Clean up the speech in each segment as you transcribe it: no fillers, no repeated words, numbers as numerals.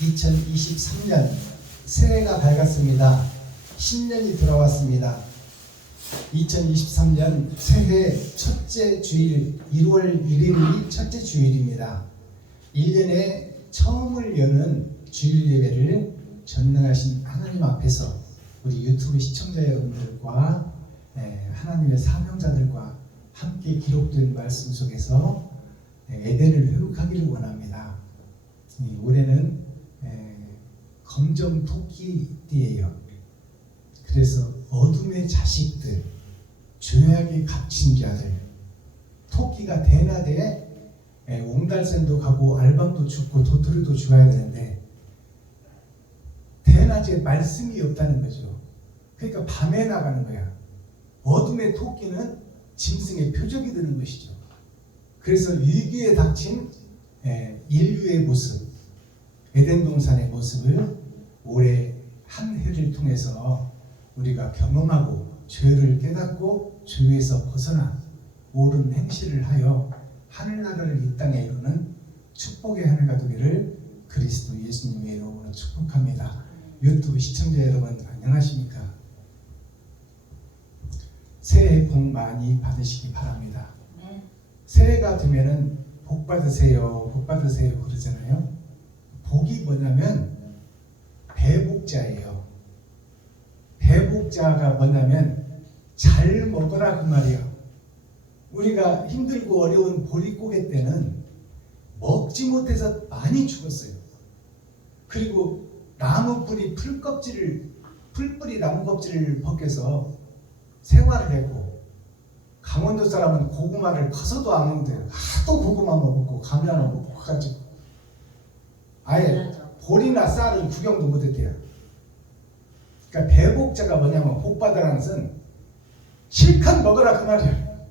2023년 새해가 밝았습니다. 신년이 돌아왔습니다. 2023년 새해 첫째 주일 1월 1일이 첫째 주일입니다. 1년에 처음을 여는 주일 예배를 전능하신 하나님 앞에서 우리 유튜브 시청자 여러분들과 하나님의 사명자들과 함께 기록된 말씀 속에서 에덴을 회복하기를 원합니다. 올해는 검정 토끼띠예요. 그래서 어둠의 자식들, 죄악에 갇힌 자들, 토끼가 대낮에 옹달샘도 가고 알밤도 죽고 도토리도 죽어야 되는데 대낮에 말씀이 없다는 거죠. 그러니까 밤에 나가는 거야. 어둠의 토끼는 짐승의 표적이 되는 것이죠. 그래서 위기에 닥친 인류의 모습, 에덴 동산의 모습을 올해 한 해를 통해서 우리가 경험하고 죄를 깨닫고 죄에서 벗어나 옳은 행실을 하여 하늘나라를 이 땅에 이루는 축복의 한 해가 되기를 그리스도 예수님의 이름으로 축복합니다. 유튜브 시청자 여러분 안녕하십니까? 새해 복 많이 받으시기 바랍니다. 새해가 되면은 복 받으세요, 복 받으세요 그러잖아요. 복이 뭐냐면 배복자예요. 배복자가 뭐냐면 잘 먹어라 그 말이에요. 우리가 힘들고 어려운 보릿고개 때는 먹지 못해서 많이 죽었어요. 그리고 나무뿌리 풀뿌리 나무껍질을 벗겨서 생활을 했고, 강원도 사람은 고구마를 커서도 안 먹는데 하도 고구마만 먹고 감자만 먹고 가지고 아예 볼이나 쌀을 구경도 못했대요. 그러니까 배복자가 뭐냐면 복받으라는 것은 실컷 먹으라 그 말이에요.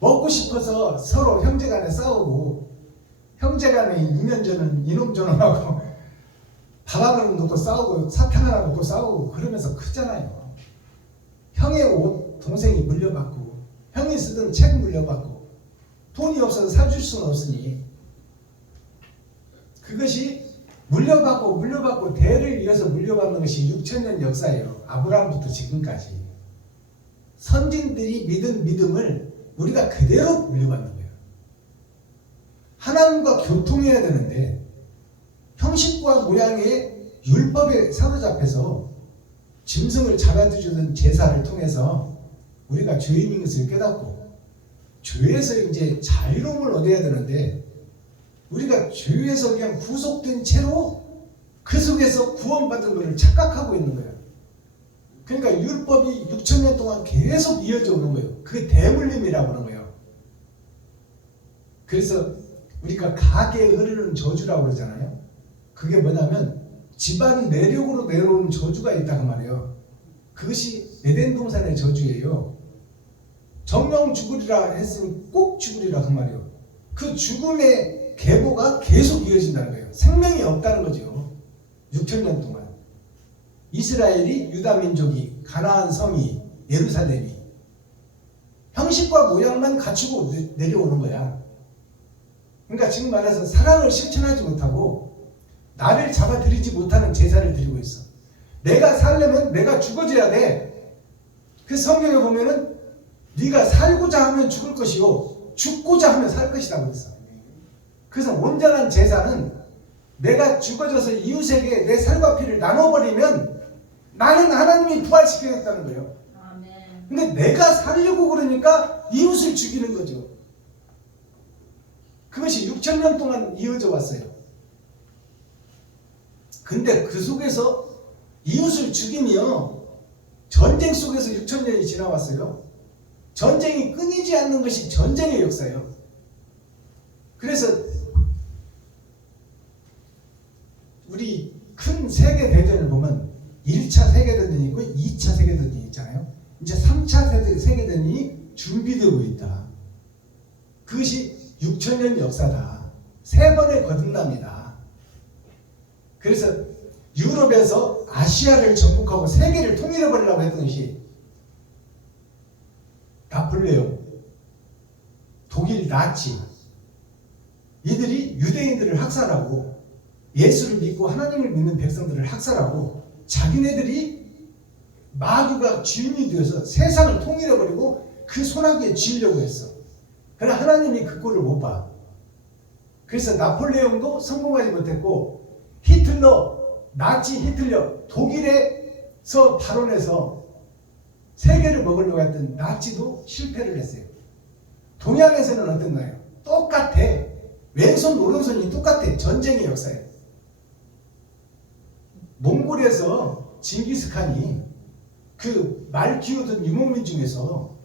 먹고 싶어서 서로 형제간에 싸우고, 형제간에 이면전은 이놈전원하고 밥 하나 놓고 싸우고 사탕 하나 놓고 싸우고 그러면서 크잖아요. 형의 옷 동생이 물려받고, 형이 쓰던 책 물려받고, 돈이 없어서 사줄 수는 없으니 그것이 물려받고 대를 이어서 물려받는 것이 6,000년 역사예요. 아브라함부터 지금까지 선진들이 믿은 믿음을 우리가 그대로 물려받는 거예요. 하나님과 교통해야 되는데 형식과 모양의 율법에 사로잡혀서 짐승을 잡아주는 제사를 통해서 우리가 죄인인 것을 깨닫고 죄에서 이제 자유로움을 얻어야 되는데 우리가 죄에서 그냥 구속된 채로 그 속에서 구원받은 것을 착각하고 있는 거예요. 그러니까 율법이 6,000년 동안 계속 이어져 오는 거예요. 그게 대물림이라고 하는 거예요. 그래서 우리가 가게에 흐르는 저주라고 그러잖아요. 그게 뭐냐면 집안 내력으로 내려오는 저주가 있다고 말이에요. 그것이 에덴 동산의 저주예요. 정령 죽으리라 했으니 꼭 죽으리라 그 말이에요. 그 죽음의 계보가 계속 이어진다는 거예요. 생명이 없다는 거죠. 6,000년 동안 이스라엘이, 유다 민족이, 가나안 성이, 예루살렘이 형식과 모양만 갖추고 내려오는 거야. 그러니까 지금 말해서 사랑을 실천하지 못하고 나를 잡아들이지 못하는 제사를 드리고 있어. 내가 살려면 내가 죽어져야 돼. 그 성경에 보면은 네가 살고자 하면 죽을 것이요 죽고자 하면 살 것이다 그랬어. 그래서 온전한 제사는 내가 죽어져서 이웃에게 내 살과 피를 나눠버리면 나는 하나님이 부활시키겠다는 거예요. 근데 내가 살려고 그러니까 이웃을 죽이는 거죠. 그것이 6,000년 동안 이어져 왔어요. 근데 그 속에서 이웃을 죽이며 전쟁 속에서 6,000년이 지나왔어요. 전쟁이 끊이지 않는 것이 전쟁의 역사예요. 그래서 우리 큰 세계대전을 보면 1차 세계대전이 있고 2차 세계대전이 있잖아요. 이제 3차 세계대전이 준비되고 있다. 그것이 6,000년 역사다. 3번의 거듭남이다. 그래서 유럽에서 아시아를 정복하고 세계를 통일해버리려고 했던 것이 나폴레옹, 독일 나치, 이들이 유대인들을 학살하고 예수를 믿고 하나님을 믿는 백성들을 학살하고 자기네들이 마귀가 주인이 되어서 세상을 통일해버리고 그 손아귀에 쥐려고 했어. 그러나 하나님이 그 꼴을 못 봐. 그래서 나폴레옹도 성공하지 못했고 나치 히틀러 독일에서 발원해서 세계를 먹으려고 했던 나치도 실패를 했어요. 동양에서는 어떤가요? 똑같아. 왼손 오른손이 똑같아. 전쟁의 역사예요. 몽골에서 징기스칸이 그 말 키우던 유목민 중에서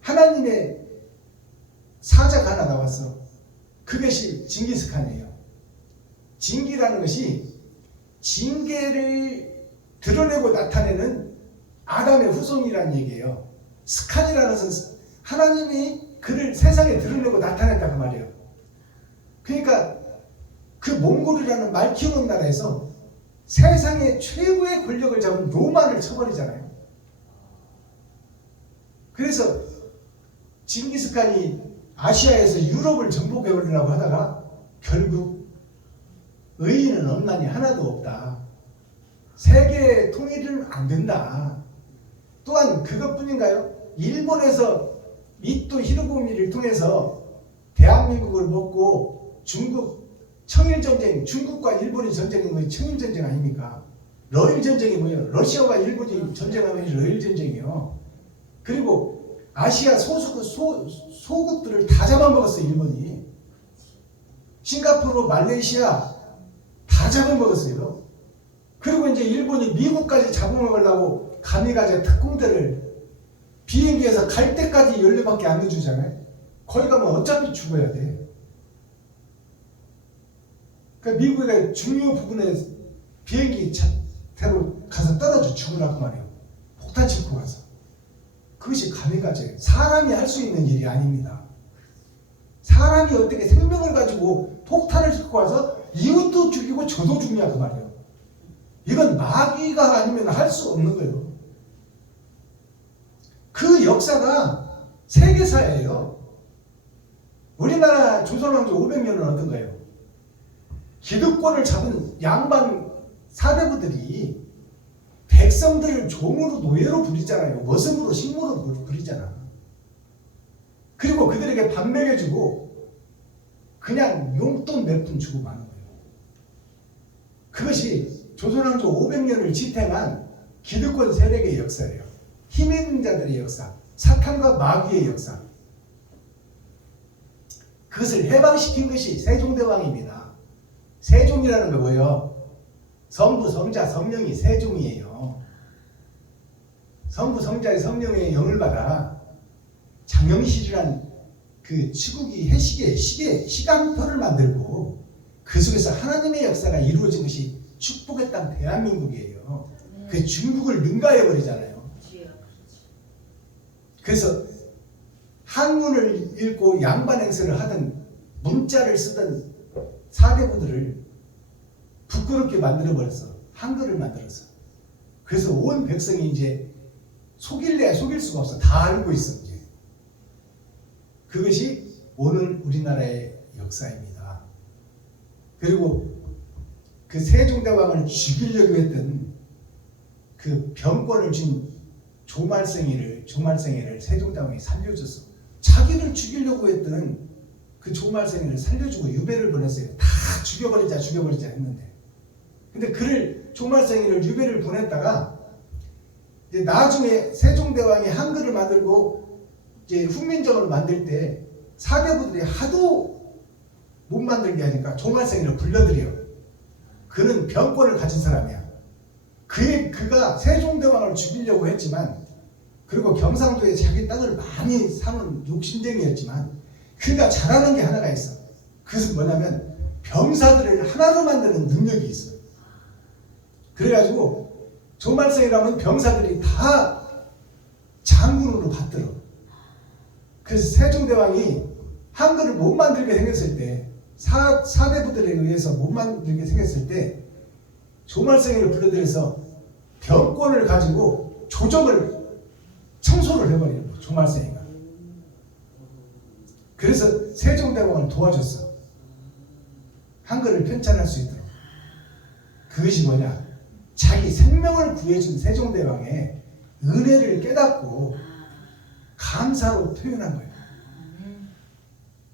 하나님의 사자가 하나 나왔어. 그것이 징기스칸이에요. 징기라는 것이 징계를 드러내고 나타내는 아담의 후손이라는 얘기예요. 스칸이라는 것은 하나님이 그를 세상에 드러내고 나타냈다 그 말이에요. 그러니까 그 몽골이라는 말 키우는 나라에서 세상의 최고의 권력을 잡은 로마를 쳐버리잖아요. 그래서 징기스칸이 아시아에서 유럽을 정복해버리려고 하다가 결국 의인은 없나니 하나도 없다. 세계 통일은 안 된다. 또한 그것뿐인가요? 일본에서 이토 히로부미를 통해서 대한민국을 먹고 중국 청일전쟁, 중국과 일본의 전쟁이 뭐예요? 청일전쟁 아닙니까? 러일전쟁이 뭐예요? 러시아와 일본이 전쟁하면 러일전쟁이에요. 그리고 아시아 소국들을 다 잡아먹었어요. 일본이. 싱가포르, 말레이시아 다 잡아먹었어요. 그리고 이제 일본이 미국까지 잡아먹으려고 가미가제 특공대를 비행기에서 갈 때까지 연료밖에 안 넣어주잖아요. 거기 가면 어차피 죽어야 돼. 그러니까 미국의 중요 부분에 비행기 차태로 가서 떨어져 죽으라고 말이에요. 폭탄 싣고 가서. 그것이 가미가제. 사람이 할 수 있는 일이 아닙니다. 사람이 어떻게 생명을 가지고 폭탄을 싣고 가서 이웃도 죽이고 저도 죽냐 그 말이에요. 이건 마귀가 아니면 할 수 없는 거예요. 그 역사가 세계사예요. 우리나라 조선왕조 500년은 어떤가요? 기득권을 잡은 양반 사대부들이 백성들을 종으로 노예로 부리잖아요. 머슴으로 식물로 부리잖아. 그리고 그들에게 밥 먹여주고 그냥 용돈 몇 푼 주고 마는 거예요. 그것이 조선왕조 500년을 지탱한 기득권 세력의 역사예요. 힘 있는 자들의 역사, 사탄과 마귀의 역사. 그것을 해방시킨 것이 세종대왕입니다. 세종이라는 거 뭐예요? 성부, 성자, 성령이 세종이에요. 성부, 성자의 성령의 영을 받아 장영실이란 그 치국이 시간표를 만들고 그 속에서 하나님의 역사가 이루어진 것이 축복의 땅 대한민국이에요. 그 중국을 능가해버리잖아요. 그래서 한문을 읽고 양반 행세를 하던 문자를 쓰던 사대부들을 부끄럽게 만들어버렸어. 한글을 만들어서. 그래서 온 백성이 이제 속일래야 속일 수가 없어. 다 알고 있어 이제. 그것이 오늘 우리나라의 역사입니다. 그리고 그 세종대왕을 죽이려고 했던 그 병권을 준 조말생이를 세종대왕이 살려줬어. 자기를 죽이려고 했던 그 조말생이를 살려주고 유배를 보냈어요. 다 죽여버리자 했는데. 근데 그를 조말생이를 유배를 보냈다가 이제 나중에 세종대왕이 한글을 만들고 이제 훈민정음을 만들 때 사대부들이 하도 못 만들게 하니까 조말생이를 불러들여. 그는 병권을 가진 사람이야. 그가 세종대왕을 죽이려고 했지만, 그리고 경상도에 자기 땅을 많이 사는 욕심쟁이였지만 그가 잘하는 게 하나가 있어. 그것은 뭐냐면 병사들을 하나로 만드는 능력이 있어. 그래가지고 조말생이라면 병사들이 다 장군으로 받들어. 그래서 세종대왕이 한글을 못 만들게 생겼을 때, 사대부들에 의해서 못 만들게 생겼을 때 조말생이를 불러들여서 병권을 가지고 조정을 청소를 해버려요. 조말생이가. 그래서 세종대왕을 도와줬어. 한글을 편찬할 수 있도록. 그것이 뭐냐? 자기 생명을 구해준 세종대왕의 은혜를 깨닫고 감사로 표현한 거예요.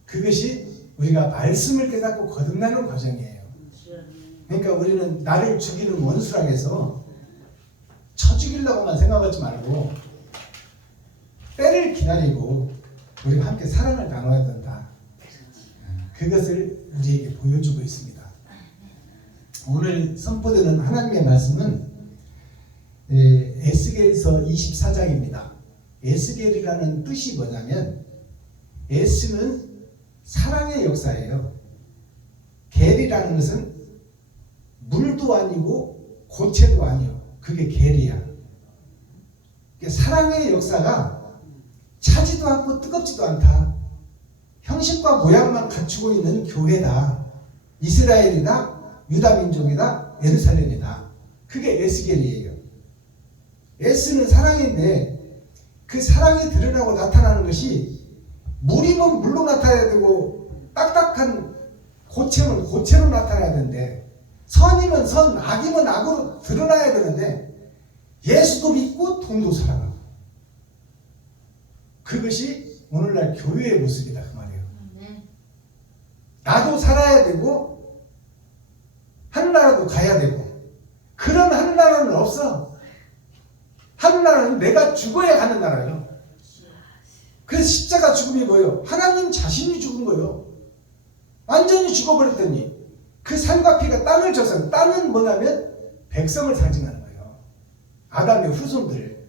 그것이 우리가 말씀을 깨닫고 거듭나는 과정이에요. 그러니까 우리는 나를 죽이는 원수라 해서 쳐 죽이려고만 생각하지 말고 때를 기다리고 우리가 함께 사랑을 나눠야 된다. 그것을 우리에게 보여주고 있습니다. 오늘 선포되는 하나님의 말씀은 에스겔서 24장입니다. 에스겔이라는 뜻이 뭐냐면 에스는 사랑의 역사예요. 겔이라는 것은 물도 아니고 고체도 아니요. 그게 겔이야. 사랑의 역사가 차지도 않고 뜨겁지도 않다. 형식과 모양만 갖추고 있는 교회다. 이스라엘이다. 유다민족이다. 예루살렘이다. 그게 에스겔이에요. 에스는 사랑인데 그 사랑이 드러나고 나타나는 것이 물이면 물로 나타나야 되고 딱딱한 고체면 고체로 나타나야 되는데 선이면 선, 악이면 악으로 드러나야 되는데 예수도 믿고 돈도 사랑하고 그것이 오늘날 교회의 모습이다 그 말이에요. 나도 살아야 되고 하늘나라도 가야 되고 그런 하늘나라는 없어. 하늘나라는 내가 죽어야 가는 나라예요. 그래서 십자가 죽음이 뭐예요? 하나님 자신이 죽은 거예요. 완전히 죽어버렸더니 그 살과 피가 땅을 져서 땅은 뭐냐면 백성을 상징하는 거예요. 아담의 후손들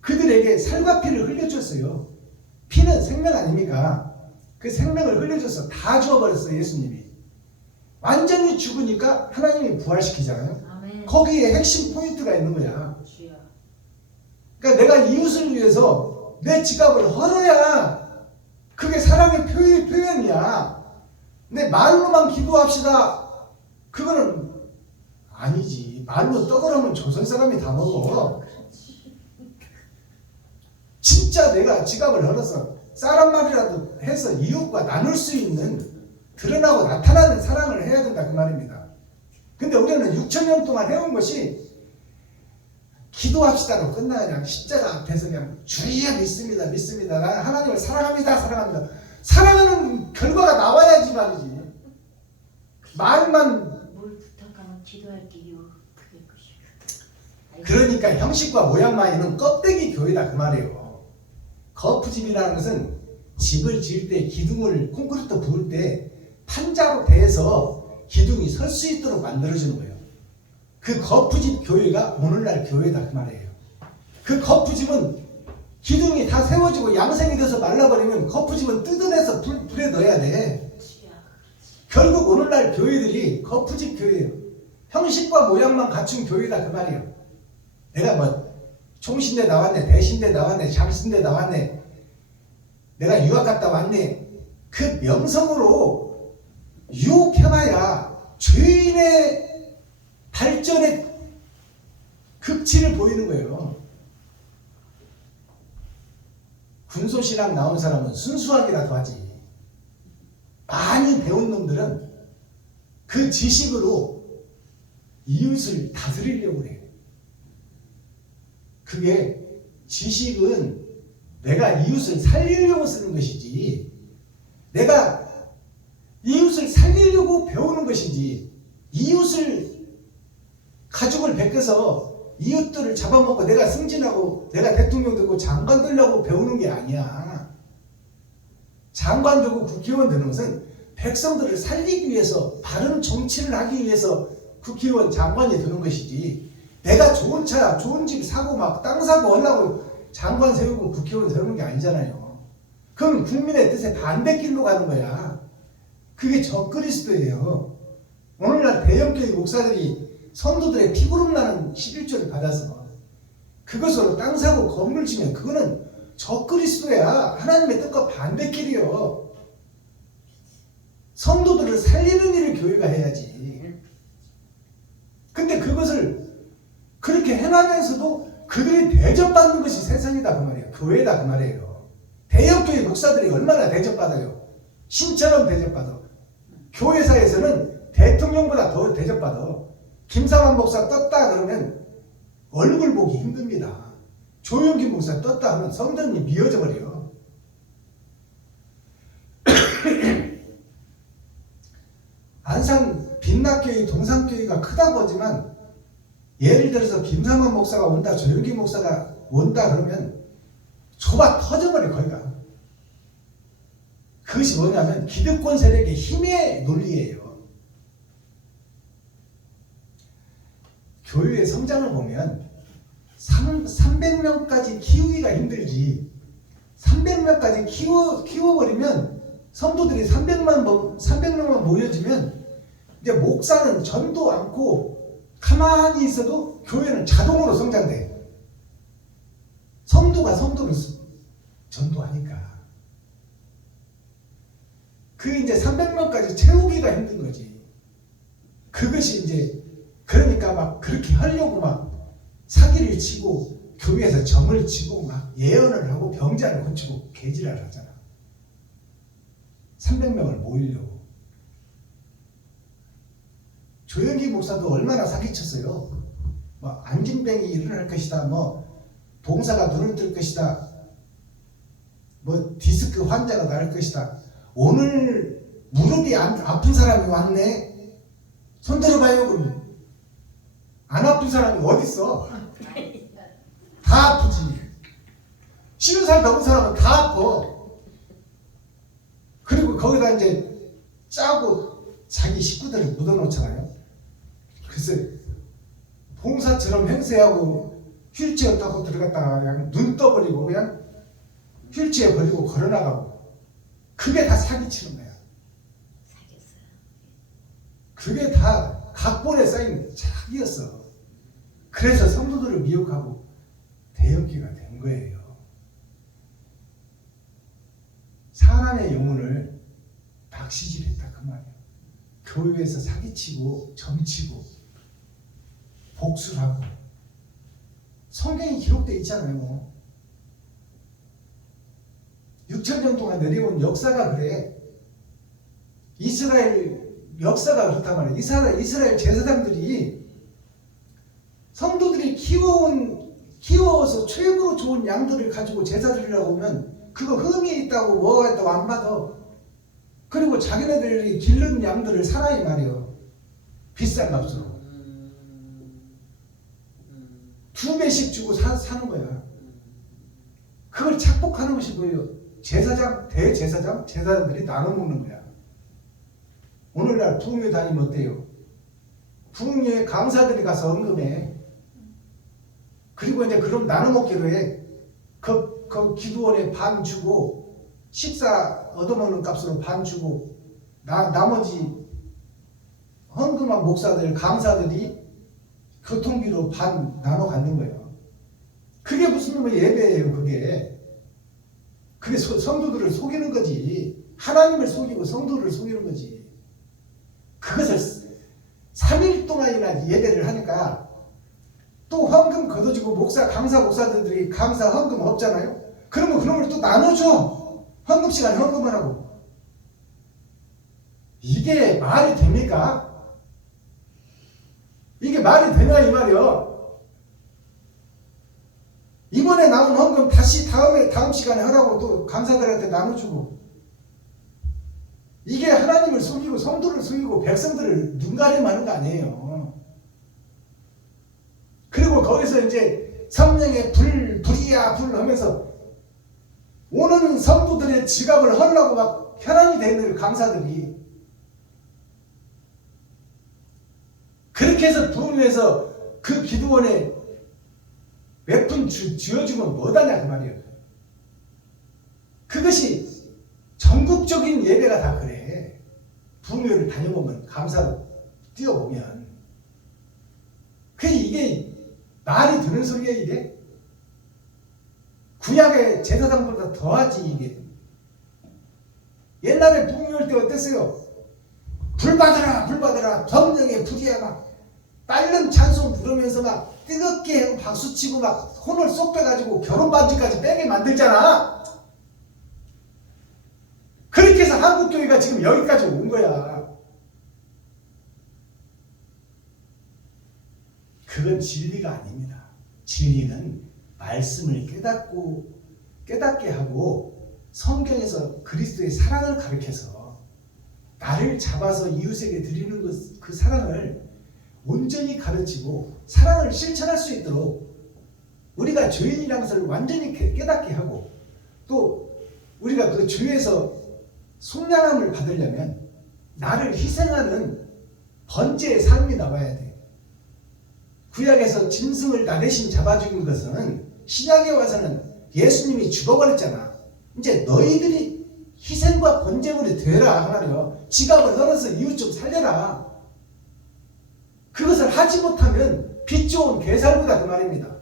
그들에게 살과 피를 흘려줬어요. 피는 생명 아닙니까? 그 생명을 흘려줘서 다 죽어버렸어요. 예수님이 완전히 죽으니까 하나님이 부활시키잖아요. 아멘. 거기에 핵심 포인트가 있는 거야. 그러니까 내가 이웃을 위해서 내 지갑을 헐어야 그게 사랑의 표현이야. 근데 말로만 기도합시다. 그거는 아니지. 말로 떠들으면 조선 사람이 다 먹어. 진짜 내가 지갑을 헐어서 쌀 한 마리라도 해서 이웃과 나눌 수 있는 드러나고 나타나는 사랑을 해야 된다 그 말입니다. 근데 우리는 6,000년 동안 해온 것이 기도합시다로 끝나 그냥 십자가 앞에서 그냥 주여 믿습니다. 나는 하나님을 사랑합니다. 사랑하는 결과가 나와야지 말이지. 말만 뭘 부탁하면 기도할게요. 그게 것이야. 그러니까 형식과 모양만 있는 껍데기 교회다 그 말이에요. 거푸집이라는 것은 집을 지을 때 기둥을 콘크리트 부을 때 판자로 대서 기둥이 설 수 있도록 만들어주는 거예요. 그 거푸집 교회가 오늘날 교회다 그 말이에요. 그 거푸집은 기둥이 다 세워지고 양생이 돼서 말라버리면 거푸집은 뜯어내서 불에 넣어야 돼. 결국 오늘날 교회들이 거푸집 교회예요. 형식과 모양만 갖춘 교회다 그 말이에요. 내가 뭐 총신대 나왔네, 대신대 나왔네, 장신대 나왔네, 내가 유학 갔다 왔네. 그 명성으로 유혹해봐야 죄인의 발전의 극치를 보이는 거예요. 군소신앙 나온 사람은 순수하기라도 하지. 많이 배운 놈들은 그 지식으로 이웃을 다스리려고 해요. 그게 지식은 내가 이웃을 살리려고 쓰는 것이지 내가 이웃을 살리려고 배우는 것이지 이웃을 가족을 베껴서 이웃들을 잡아먹고 내가 승진하고 내가 대통령 되고 장관 되려고 배우는 게 아니야. 장관 되고 국회의원 되는 것은 백성들을 살리기 위해서 바른 정치를 하기 위해서 국회의원 장관이 되는 것이지 내가 좋은 차 좋은 집 사고 막 땅 사고 하려고 장관 세우고 국회의원 세우는 게 아니잖아요. 그건 국민의 뜻에 반대 길로 가는 거야. 그게 적그리스도예요. 오늘날 대형교회 목사들이 성도들의 피부름 나는 11조를 받아서 그것으로 땅 사고 건물 지면 그거는 적그리스도야. 하나님의 뜻과 반대 길이요. 성도들을 살리는 일을 교회가 해야지. 근데 그것을 그렇게 행하면서도 그들이 대접받는 것이 세상이다 그 말이에요. 교회다 그 말이에요. 대형교회 목사들이 얼마나 대접받아요. 신처럼 대접받아. 교회사에서는 대통령보다 더 대접받아. 김상환 목사 떴다 그러면 얼굴 보기 힘듭니다. 조영기 목사 떴다 하면 성전이 미어져 버려. 안산 빛락교회 동산교회가 크다고 하지만 예를 들어서 김상환 목사가 온다, 조영기 목사가 온다 그러면 좁아 터져버려 거기가. 그것이 뭐냐면 기득권 세력의 힘의 논리예요. 교회의 성장을 보면 300명까지 키우기가 힘들지, 300명까지 키워버리면 성도들이 300명만 모여지면 이제 목사는 전도 않고 가만히 있어도 교회는 자동으로 성장돼. 성도가 성도를 전도하니까. 그 이제 300명까지 채우기가 힘든 거지. 그것이 이제 그러니까 막 그렇게 하려고 막 사기를 치고 교회에서 점을 치고 막 예언을 하고 병자를 고치고 개지랄 하잖아. 300명을 모이려고. 조영기 목사도 얼마나 사기쳤어요. 뭐 안진뱅이 일어날 것이다, 뭐 봉사가 눈을 뜰 것이다, 뭐 디스크 환자가 날 것이다. 오늘 무릎이 아픈 사람이 왔네. 손 들어봐요. 그러면 안 아픈 사람이 어딨어? 다 아프지. 70살 넘은 사람은 다 아파. 그리고 거기다 이제 짜고 자기 식구들을 묻어놓잖아요. 그래서 봉사처럼 행세하고 휠체어 타고 들어갔다가 그냥 눈 떠버리고 그냥 휠체어 버리고 걸어나가고. 그게 다 사기치는 거야. 사겠어요. 그게 다 각본에 쌓인 사기였어. 그래서 성도들을 미혹하고 대역기가 된 거예요. 사람의 영혼을 낚시질했다 그 말이에요. 교회에서 사기치고 점치고 복수하고. 성경이 기록되어 있잖아요. 6,000년 동안 내려온 역사가 그래. 이스라엘 역사가 그렇단 말이에요. 이스라엘 제사장들이 성도들이 키워서 최고로 좋은 양들을 가지고 제사 드리려고 하면 그거 흠이 있다고 뭐가 있다고 안 받아. 그리고 자기네들이 기른 양들을 사나이 말이에요. 비싼 값으로 2배씩 주고 사는 거야. 그걸 착복하는 것이 뭐예요? 제사장들이 나눠 먹는 거야. 오늘날 부흥회 다니면 어때요? 부흥회 강사들이 가서 언급해. 그리고 이제 그럼 나눠 먹기로 해. 그 기도원에 반 주고 식사 얻어먹는 값으로 반 주고 나머지 헌금한 목사들 강사들이 교통비로 반 나눠 갖는 거예요. 그게 무슨 뭐 예배예요. 그게 성도들을 속이는 거지. 하나님을 속이고 성도를 속이는 거지. 그것을 3일 동안이나 예배를 하니까 또 헌금 걷어주고 목사들이 강사 헌금 없잖아요. 그러면 그놈을 또 나눠줘. 헌금 시간에 헌금을 하고. 이게 말이 됩니까? 이게 말이 되냐 이 말이요. 이번에 나온 헌금 다시 다음 시간에 하라고 또 강사들한테 나눠주고. 이게 하나님을 속이고 성도를 속이고 백성들을 눈가림하는 거 아니에요. 그리고 거기서 이제 성령의 불이야 불 하면서 오는 성도들의 지갑을 헐라고 막 혈안이 되는 강사들이. 그렇게 해서 부흥회에서 그 기도원에 몇 푼 쥐어주면 뭐다냐 그 말이에요. 그것이 전국적인 예배가 다 그래. 부흥회를 다녀보면 감사로 뛰어보면 이게 말이 되는 소리야. 이게 구약의 제사장보다 더하지. 이게 옛날에 부흥회 때 어땠어요? 불 받아라 성령의 불이야. 막 빨른 찬송 부르면서 막 뜨겁게 박수치고 막 혼을 쏙 빼가지고 결혼 반지까지 빼게 만들잖아. 그렇게 해서 한국교회가 지금 여기까지 온 거야. 그건 진리가 아닙니다. 진리는 말씀을 깨닫게 하고 성경에서 그리스도의 사랑을 가르쳐서 나를 잡아서 이웃에게 드리는 그 사랑을 온전히 가르치고 사랑을 실천할 수 있도록 우리가 죄인이라는 것을 완전히 깨닫게 하고 또 우리가 그 죄에서 속량함을 받으려면 나를 희생하는 번제의 삶이 나와야 돼. 구약에서 짐승을 나 대신 잡아 죽인 것은 신약에 와서는 예수님이 죽어버렸잖아. 이제 너희들이 희생과 번제물이 되라 하나요. 지갑을 널어서 이웃 좀 살려라. 그것을 하지 못하면 빚 좋은 개살구다 그 말입니다.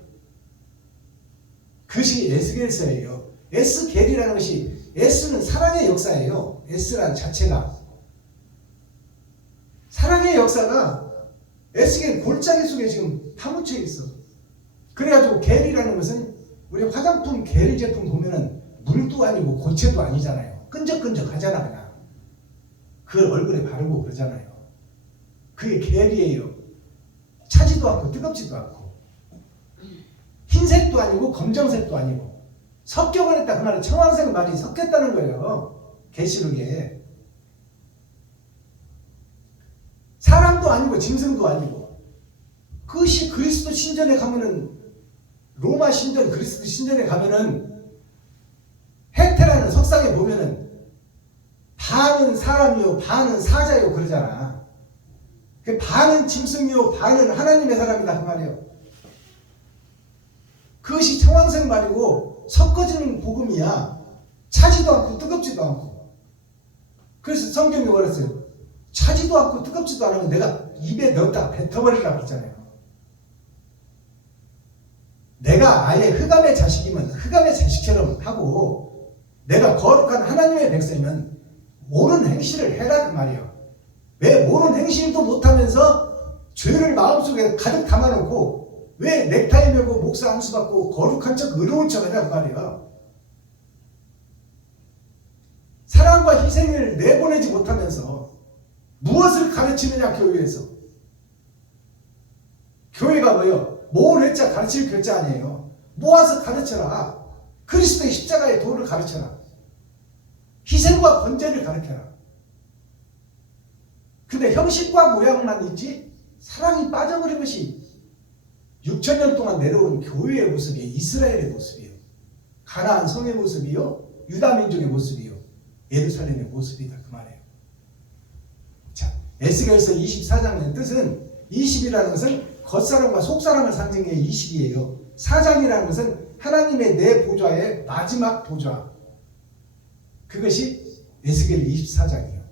그것이 에스겔서예요. 에스겔이라는 것이 에스는 사랑의 역사예요. 에스라는 자체가 사랑의 역사가 에스겔 골짜기 속에 지금 파묻혀 있어. 그래가지고 겔이라는 것은 우리 화장품 겔 제품 보면은 물도 아니고 고체도 아니잖아요. 끈적끈적하잖아 그냥. 그걸 얼굴에 바르고 그러잖아요. 그게 겔이에요. 차지도 않고 뜨겁지도 않고 흰색도 아니고 검정색도 아니고 섞여버렸다 그 말은 청황색 말이 섞였다는 거예요. 계시록에. 사람도 아니고 짐승도 아니고 그것이 그리스도 신전에 가면은 로마 신전 그리스도 신전에 가면은 헤테라는 석상에 보면은 반은 사람이요 반은 사자요 그러잖아. 반은 짐승이요 반은 하나님의 사람이다 그 말이에요. 그것이 청황색 말이고 섞어지는 복음이야. 차지도 않고 뜨겁지도 않고. 그래서 성경이 말했어요. 차지도 않고 뜨겁지도 않으면 내가 입에 넣었다 뱉어버리라고 그랬잖아요. 내가 아예 흑암의 자식이면 흑암의 자식처럼 하고 내가 거룩한 하나님의 백성이면 옳은 행실을 해라 그 말이에요. 왜 옳은 행실도 못하면서 죄를 마음속에 가득 담아놓고 왜 넥타이 메고 목사 안수 받고 거룩한 척 의로운 척 해라 그 말이에요. 사랑과 희생을 내보내지 못하면서 무엇을 가르치느냐 교회에서. 교회가 뭐예요? 뭘 했자 가르칠 글자 아니에요. 모아서 가르쳐라. 그리스도의 십자가의 도를 가르쳐라. 희생과 번제를 가르쳐라. 근데 형식과 모양만 있지 사랑이 빠져버린 것이 6,000년 동안 내려온 교회의 모습이에요. 이스라엘의 모습이에요. 가나안 성의 모습이요. 유다 민족의 모습이요. 예루살렘의 모습이다 그 말이에요. 자, 에스겔서 24장의 뜻은 20이라는 것은 겉사람과 속사람을 상징해 20이에요. 4장이라는 것은 하나님의 내 보좌의 마지막 보좌. 그것이 에스겔 24장이에요.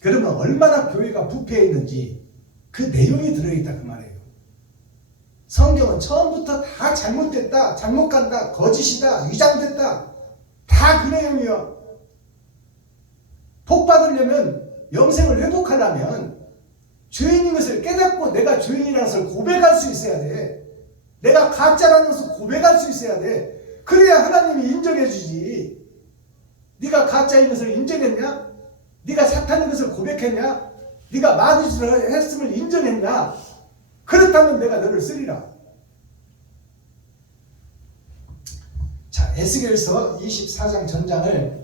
그러면 얼마나 교회가 부패해 있는지 그 내용이 들어있다 그 말이에요. 성경은 처음부터 다 잘못됐다, 잘못 간다, 거짓이다, 위장됐다. 다 그 내용이요. 복 받으려면 영생을 회복하려면 죄인인 것을 깨닫고 내가 죄인이라는 것을 고백할 수 있어야 돼. 내가 가짜라는 것을 고백할 수 있어야 돼. 그래야 하나님이 인정해 주지. 네가 가짜인 것을 인정했냐? 네가 사탄인 것을 고백했냐? 네가 마귀짓을 했음을 인정했냐? 그렇다면 내가 너를 쓰리라. 자, 에스겔서 24장 전장을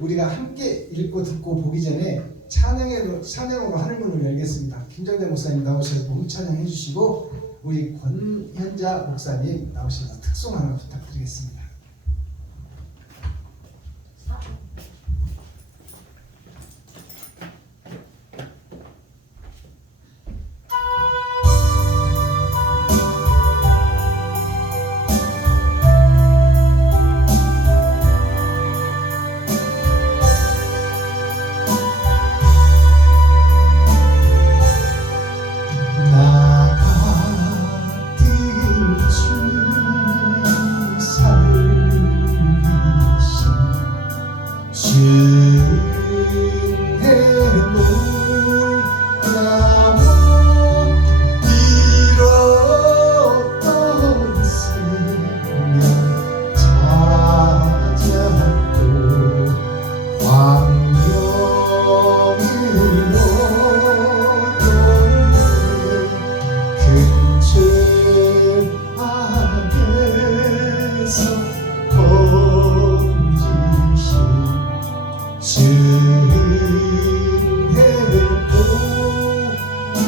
우리가 함께 읽고 듣고 보기 전에 찬양으로 하늘문을 열겠습니다. 김정대 목사님 나오셔서 봄 찬양해 주시고 우리 권현자 목사님 나오셔서 특송 하나 부탁드리겠습니다. 나 같은 죄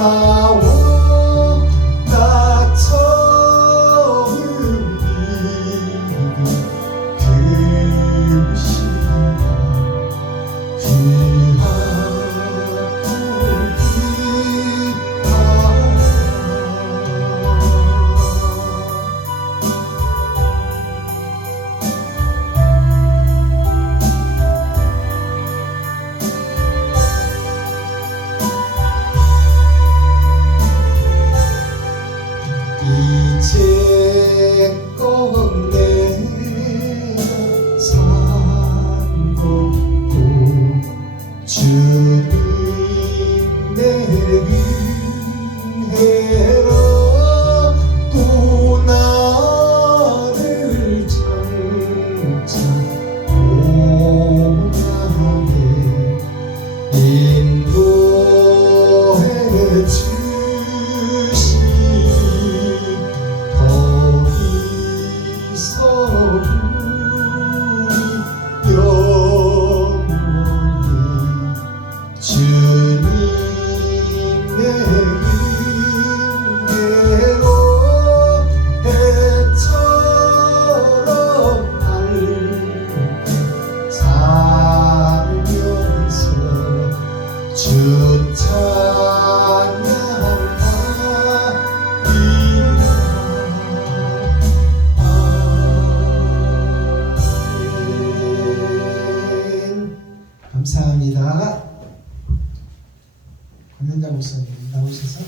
고마워 나 처음 믿은 그 시간 귀한 이제껏 내가 산 것도 주님 내게 은혜라 또 나를 장차 본향에 인도해 주시 더 이상 우리 영원히 주님의 은혜로 해처럼 밝게 살면서 주 감사합니다. 권현자 목사님 나오셔서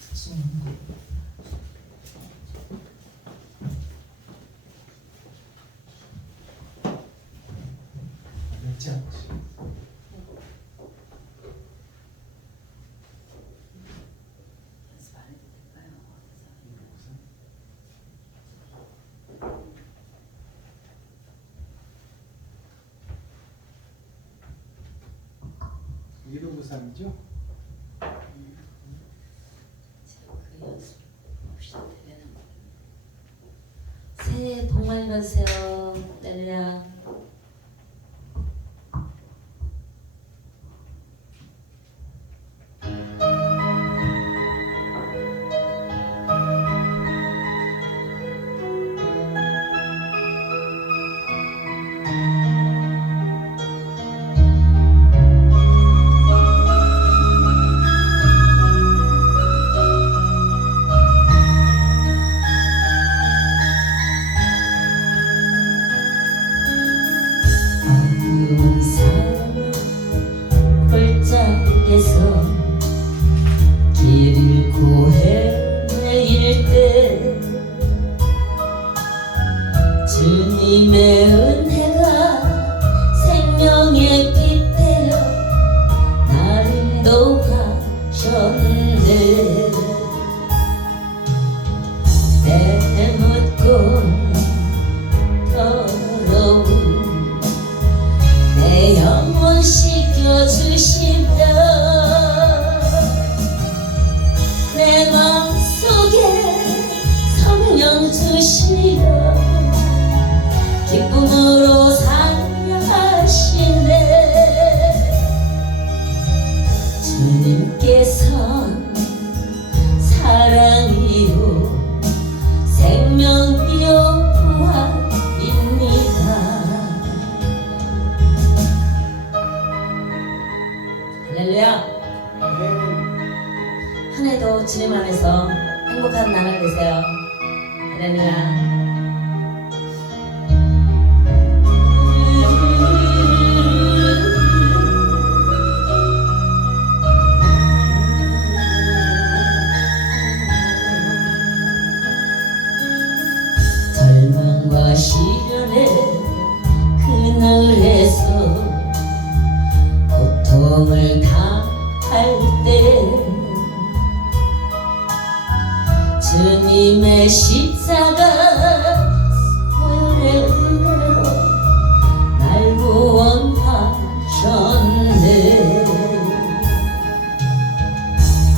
특송 한곡 맺지 않으시고 연습 안 해도 될까요? 이동무상이죠? 제가 그 연습 없이 되는 거예요. 새해 복 많이 받으세요. 렐루야. 길 잃고 헤매일 때 주님의 은혜가 생명의 빛 되어 나를 도와셨네. 때묻고 더러운 내 영혼 씻겨주시며 내 마음속에 성령 주시어 기쁨으로 살려 하시네. 주님께선 사랑이요 생명이요 부활입니다. 할렐루야. 한 해도 주님 안에서 행복한 나날 되세요. 할렐루야. 절망과 시련의 그늘에서 고통을 당할 때 주님의 십자가 소열의 은혜로 날 구원하셨네.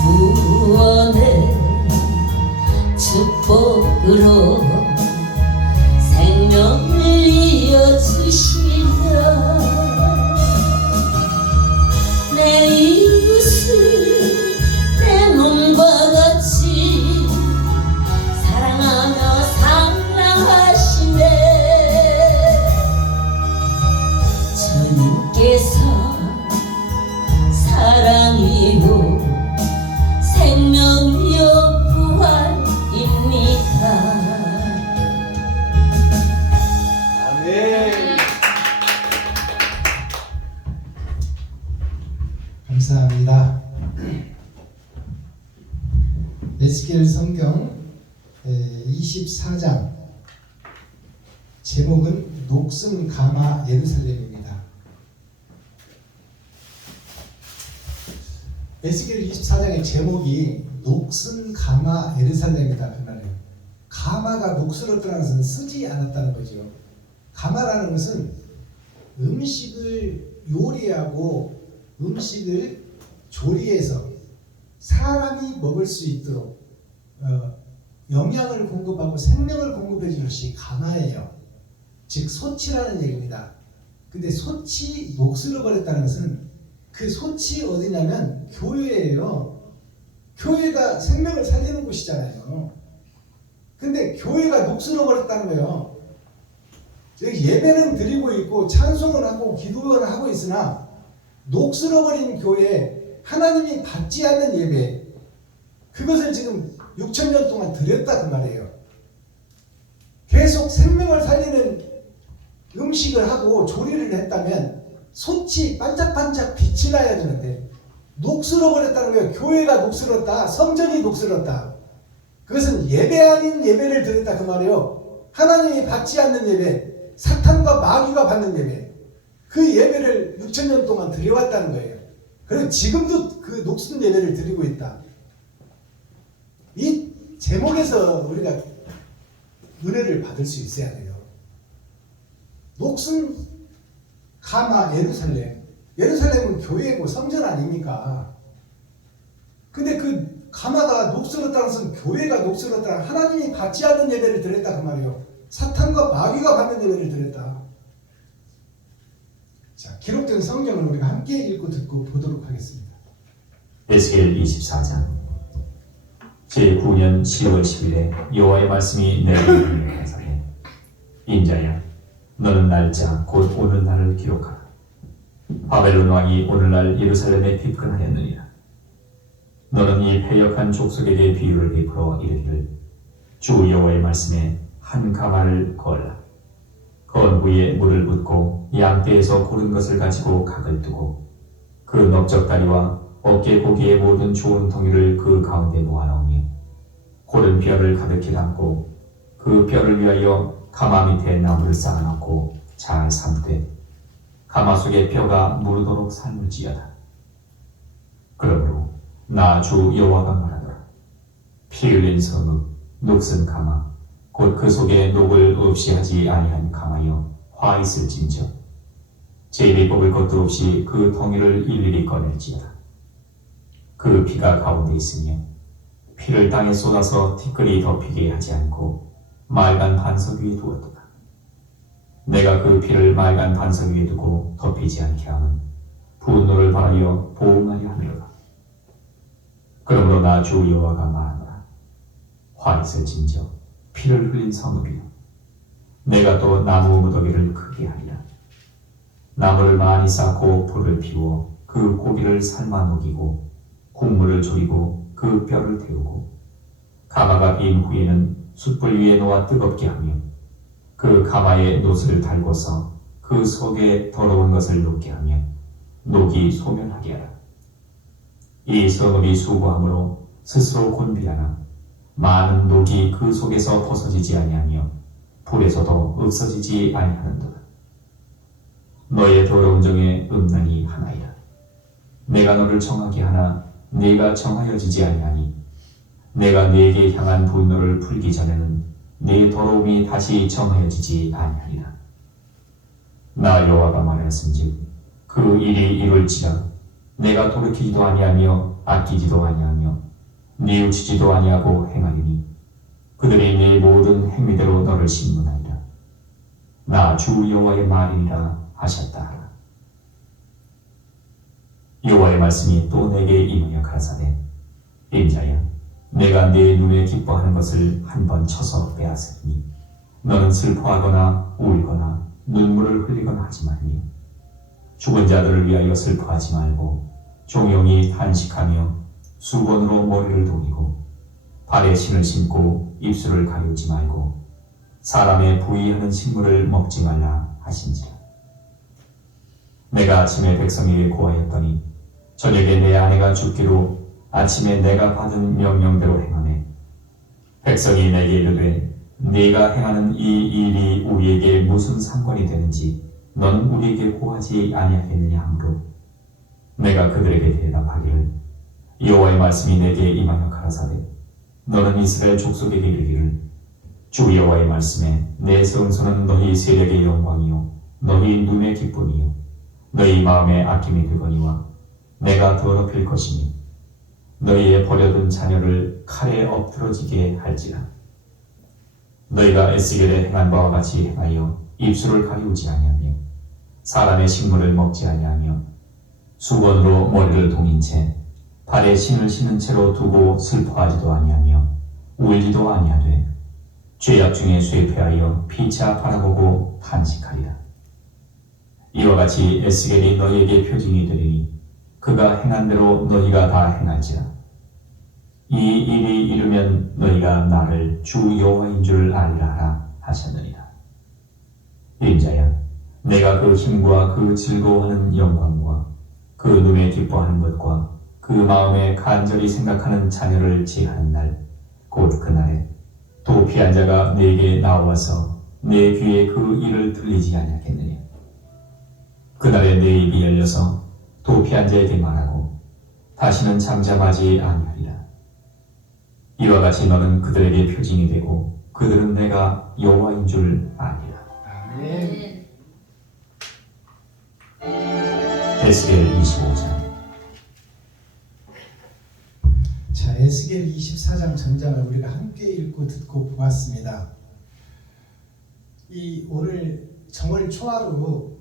구원의 축복으로 생명을 이어주시며 내 이웃을 내 몸 에스겔 성경 24장 제목은 녹슨 가마 예루살렘입니다. 에스겔 24장의 제목이 녹슨 가마 예루살렘이다 그 말이에요. 가마가 녹슬었다는 것은 쓰지 않았다는 거죠. 가마라는 것은 음식을 요리하고 음식을 조리해서 사람이 먹을 수 있도록 영양을 공급하고 생명을 공급해 주는 것이 가마예요. 즉 소치라는 얘기입니다. 근데 소치 녹슬어 버렸다는 것은 그 소치 어디냐면 교회예요. 교회가 생명을 살리는 곳이잖아요. 근데 교회가 녹슬어 버렸다는 거예요. 예배는 드리고 있고 찬송을 하고 기도를 하고 있으나 녹슬어 버린 교회, 하나님이 받지 않는 예배, 그것을 지금 6,000년 동안 드렸다 그 말이에요. 계속 생명을 살리는 음식을 하고 조리를 했다면 솥이 반짝반짝 빛이 나야 되는데 녹슬어 버렸다는 거예요. 교회가 녹슬었다, 성전이 녹슬었다. 그것은 예배 아닌 예배를 드렸다 그 말이에요. 하나님이 받지 않는 예배, 사탄과 마귀가 받는 예배, 그 예배를 6,000년 동안 드려왔다는 거예요. 그리고 지금도 그 녹슨 예배를 드리고 있다. 이 제목에서 우리가 은혜를 받을 수 있어야 돼요. 녹슨 가마 예루살렘. 예루살렘은 교회고 성전 아닙니까? 근데 그 가마가 녹슬었다는 것은 교회가 녹슬었다. 하나님이 받지 않는 예배를 드렸다 그 말이에요. 사탄과 마귀가 받는 예배를 드렸다. 자, 기록된 성경을 우리가 함께 읽고 듣고 보도록 하겠습니다. 에스겔 24장 제9년 10월 10일에 여호와의 말씀이 내게 가사되 인자야 너는 날짜 곧 오늘날을 기록하라. 바벨론 왕이 오늘날 예루살렘에 집근하였느니라. 너는 이 패역한 족속에게 비유를 베풀어 이르기를 주 여호와의 말씀에 한 가마를 거어라. 건 후에 물을 붓고 양떼에서 고른 것을 가지고 각을 두고 그 넓적다리와 어깨 고기의 모든 좋은 덩이를 그 가운데 놓아놓으며 고른 벼를 가득히 담고 그 벼를 위하여 가마 밑에 나무를 쌓아놓고 잘 삶되 가마 속에 벼가 무르도록 삶을지어다. 그러므로 나 주 여호와가 말하노라. 피 흘린 성읍 녹슨 가마 곧 그 속에 녹을 없이 하지 아니한 가마여 화 있을진저 제비 뽑을 것도 없이 그 덩이를 일일이 꺼낼지어다. 그 피가 가운데 있으며 피를 땅에 쏟아서 티끌이 덮이게 하지 않고 말간 반석 위에 두었도다. 내가 그 피를 말간 반석 위에 두고 덮이지 않게 함은 분노를 바라여 보응하려 함이로다. 그러므로 나 주 여호와가 말하노라. 화 있을진저 피를 흘린 성읍이요 내가 또 나무 무더기를 크게 하리라. 나무를 많이 쌓고 불을 피워 그 고기를 삶아 녹이고 국물을 졸이고 그 뼈를 태우고 가마가 빈 후에는 숯불 위에 놓아 뜨겁게 하며 그 가마에 놋을 달궈서 그 속에 더러운 것을 녹게 하며 녹이 소멸하게 하라. 이 성읍이 수고함으로 스스로 곤비하나 많은 녹이 그 속에서 벗어지지 아니하며 불에서도 없어지지 아니하는도다. 너의 더러운 정에 음란이 하나이라. 내가 너를 정하게 하나 네가 정하여지지 아니하니 내가 네게 향한 분노를 풀기 전에는 네 더러움이 다시 정하여지지 아니하리라. 나 여호와가 말하였은즉 그 일이 이룰지라. 내가 돌이키지도 아니하며 아끼지도 아니하며 뉘우치지도 아니하고 행하리니 그들이 네 모든 행위대로 너를 심문하리라. 나 주 여호와의 말이니라 하셨다. 여호와의 말씀이 또 내게 임하여 가라사대 인자야 내가 네 눈에 기뻐하는 것을 한 번 쳐서 빼앗으니 너는 슬퍼하거나 울거나 눈물을 흘리거나 하지 말며 죽은 자들을 위하여 슬퍼하지 말고 종용이 탄식하며 수건으로 머리를 동이고 발에 신을 신고 입술을 가리우지 말고 사람의 부의하는 식물을 먹지 말라 하신지라. 내가 아침에 백성에게 고하였더니 저녁에 내 아내가 죽기로 아침에 내가 받은 명령대로 행하매 백성이 내게 이르되 네가 행하는 이 일이 우리에게 무슨 상관이 되는지 너는 우리에게 고하지 아니하겠느냐 하므로 내가 그들에게 대답하기를 여호와의 말씀이 내게 임하여 가라사대 너는 이스라엘 족속에게 이르기를 주 여호와의 말씀에 내 성소는 너희 세력의 영광이요 너희 눈의 기쁨이요 너희 마음의 아낌이 되거니와 내가 더럽힐 것이니 너희의 버려둔 자녀를 칼에 엎드러지게 할지라 너희가 에스겔에 행한 바와 같이 행하여 입술을 가리우지 아니하며 사람의 식물을 먹지 아니하며 수건으로 머리를 동인 채 발에 신을 신은 채로 두고 슬퍼하지도 아니하며 울지도 아니하되 죄악 중에 쇠폐하여 피차 바라보고 탄식하리라. 이와 같이 에스겔이 너희에게 표징이 되리니 그가 행한 대로 너희가 다 행할지라. 이 일이 이르면 너희가 나를 주 여호와인 줄 알리라 하라 하셨느니라. 인자야, 내가 그 힘과 그 즐거워하는 영광과 그 눈에 기뻐하는 것과 그 마음에 간절히 생각하는 자녀를 제하는 날, 곧 그날에 도피한 자가 내게 나와서 내 귀에 그 일을 들리지 아니하겠느냐. 그날에 내 입이 열려서 도피한 자에게 말하고 다시는 잠잠하지 아니하리라. 이와 같이 너는 그들에게 표징이 되고 그들은 내가 여호와인 줄 아리라. 아멘. 에스겔 25장. 자, 에스겔 24장 전장을 우리가 함께 읽고 듣고 보았습니다. 이 오늘 정월 초하루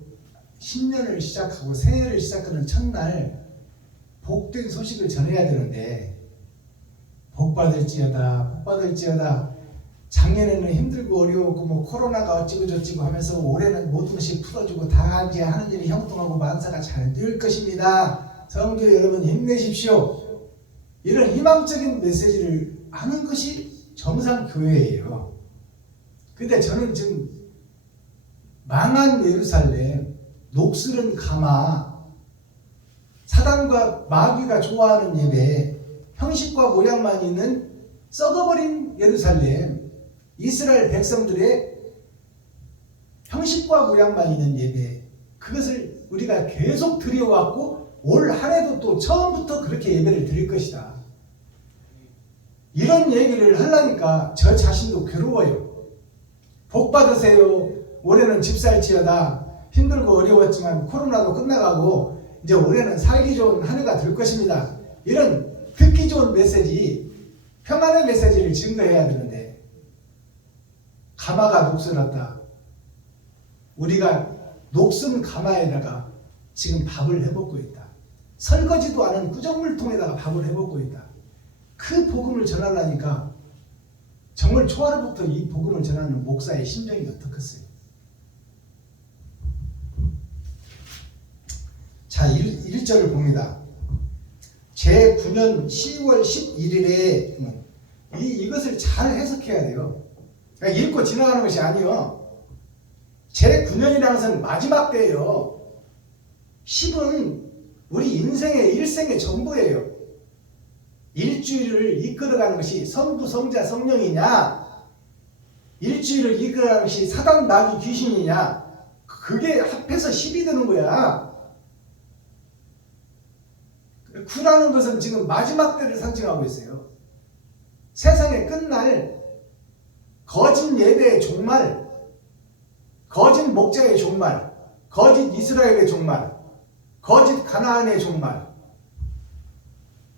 신년을 시작하고 새해를 시작하는 첫날 복된 소식을 전해야 되는데 복받을지어다 복받을지어다 작년에는 힘들고 어려웠고 뭐 코로나가 어찌고 저찌고 하면서 올해는 모든 것이 풀어주고 다 이제 하는 일이 형통하고 만사가 잘 될 것입니다. 성도 여러분 힘내십시오. 이런 희망적인 메시지를 하는 것이 정상교회예요. 근데 저는 지금 망한 예루살렘, 녹슬은 가마, 사단과 마귀가 좋아하는 예배, 형식과 모양만 있는 썩어버린 예루살렘, 이스라엘 백성들의 형식과 모양만 있는 예배, 그것을 우리가 계속 드려왔고 올 한 해도 또 처음부터 그렇게 예배를 드릴 것이다. 이런 얘기를 하려니까 저 자신도 괴로워요. 복 받으세요. 올해는 집살지어다. 힘들고 어려웠지만 코로나도 끝나가고 이제 올해는 살기 좋은 한 해가 될 것입니다. 이런 듣기 좋은 메시지, 평안의 메시지를 증거해야 되는데 가마가 녹슬었다. 우리가 녹슨 가마에다가 지금 밥을 해먹고 있다. 설거지도 않은 구정물통에다가 밥을 해먹고 있다. 그 복음을 전하려니까 정말 초하루부터 이 복음을 전하는 목사의 심정이 어떻겠어요? 자, 1절을 봅니다. 제9년 10월 11일에 이것을 잘 해석해야 돼요. 그러니까 읽고 지나가는 것이 아니요. 제9년이라는 것은 마지막 때예요. 10은 우리 인생의 일생의 전부예요. 일주일을 이끌어가는 것이 성부, 성자, 성령이냐, 일주일을 이끌어가는 것이 사단, 마귀, 귀신이냐, 그게 합해서 10이 되는 거야. 9라는 것은 지금 마지막 때를 상징하고 있어요. 세상의 끝날, 거짓 예배의 종말, 거짓 목자의 종말, 거짓 이스라엘의 종말, 거짓 가나안의 종말,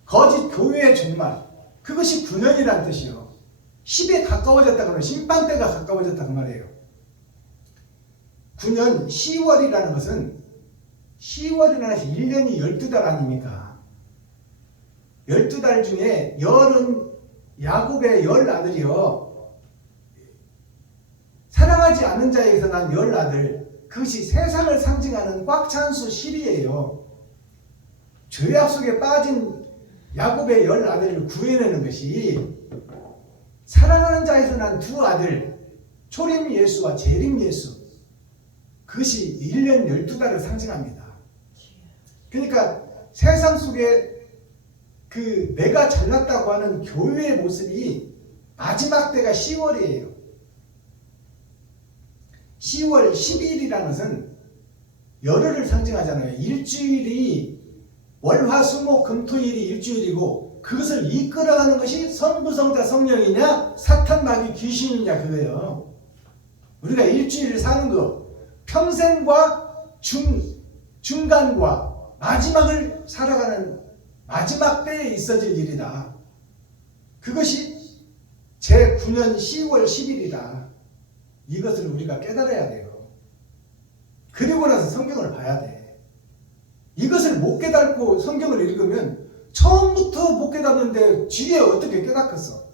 거짓 교회의 종말, 그것이 9년이라는 뜻이요. 10에 가까워졌다 그러면 심판때가 가까워졌다 그 말이에요. 9년 10월이라는 것은 10월이라는 것이 1년이 12달 아닙니까? 12달 중에 열은 야곱의 열 아들이요. 사랑하지 않는 자에게서 난 열 아들, 그것이 세상을 상징하는 꽉 찬 수 10이에요. 죄악 속에 빠진 야곱의 열 아들을 구해내는 것이 사랑하는 자에서 난 두 아들, 초림 예수와 재림 예수, 그것이 1년 12달을 상징합니다. 그러니까 세상 속에 그 내가 잘났다고 하는 교회의 모습이 마지막 때가 10월이에요. 10월 10일이라는 것은 열흘을 상징하잖아요. 일주일이 월화수목금토일이 일주일이고 그것을 이끌어가는 것이 성부성자 성령이냐 사탄 마귀 귀신이냐 그거예요. 우리가 일주일을 사는 거 평생과 중간과 마지막을 살아가는 마지막 때에 있어질 일이다. 그것이 제9년 10월 10일이다. 이것을 우리가 깨달아야 돼요. 그리고 나서 성경을 봐야 돼. 이것을 못 깨닫고 성경을 읽으면 처음부터 못 깨닫는데 뒤에 어떻게 깨닫겠어?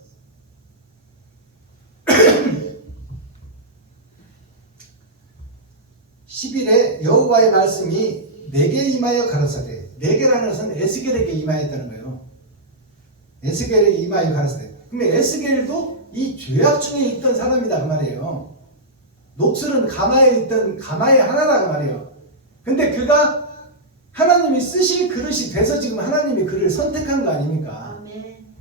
10일에 여호와의 말씀이 내게 임하여 가라사대. 내게라는 것은 에스겔에게 임하였다는 거예요. 에스겔에게 임하여 가라사대. 그러면 에스겔도 이 죄악 중에 있던 사람이다 그 말이에요. 녹슬은 가마에 있던 가마의 하나다 그 말이에요. 근데 그가 하나님이 쓰실 그릇이 돼서 지금 하나님이 그를 선택한 거 아닙니까?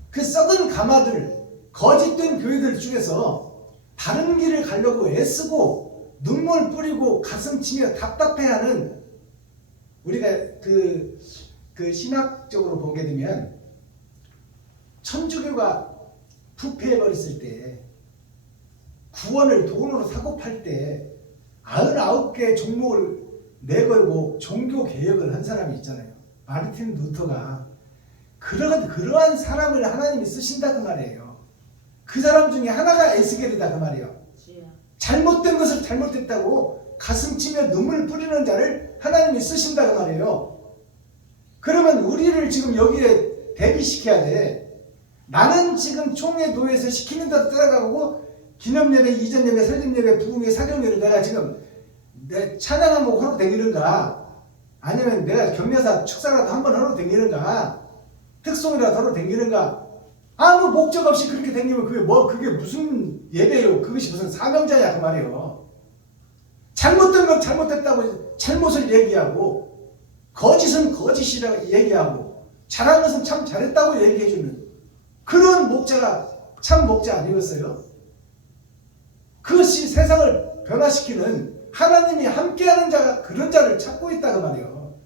그 썩은 가마들, 거짓된 교회들 중에서 바른 길을 가려고 애쓰고 눈물 뿌리고 가슴 치며 답답해하는 우리가 그 신학적으로 보게 되면 천주교가 부패해버렸을 때 구원을 돈으로 사고 팔 때 99개의 종목을 내걸고 종교개혁을 한 사람이 있잖아요. 마르틴 루터가 그러한 사람을 하나님이 쓰신다 그 말이에요. 그 사람 중에 하나가 에스겔이다 그 말이에요. 잘못된 것을 잘못했다고 가슴 치며 눈물 뿌리는 자를 하나님이 쓰신다 그 말이에요. 그러면 우리를 지금 여기에 대비시켜야 돼. 나는 지금 총회 노예에서 시키는 대로 따라가고 기념예배, 이전예배, 설립예배, 부흥회, 사경회를 내가 지금 내 찬양한 거 하러 다니는가? 아니면 내가 격려사 축사라도 한번 하러 다니는가? 특송이라도 하러 다니는가? 아무 목적 없이 그렇게 다니면 그게 무슨 예배요? 그것이 무슨 사명자야 그 말이에요. 잘못된 건 잘못했다고 잘못을 얘기하고 거짓은 거짓이라고 얘기하고 잘한 것은 참 잘했다고 얘기해주는 그런 목자가 참 목자 아니었어요? 그것이 세상을 변화시키는 하나님이 함께하는 자가 그런 자를 찾고 있다 그 말이에요.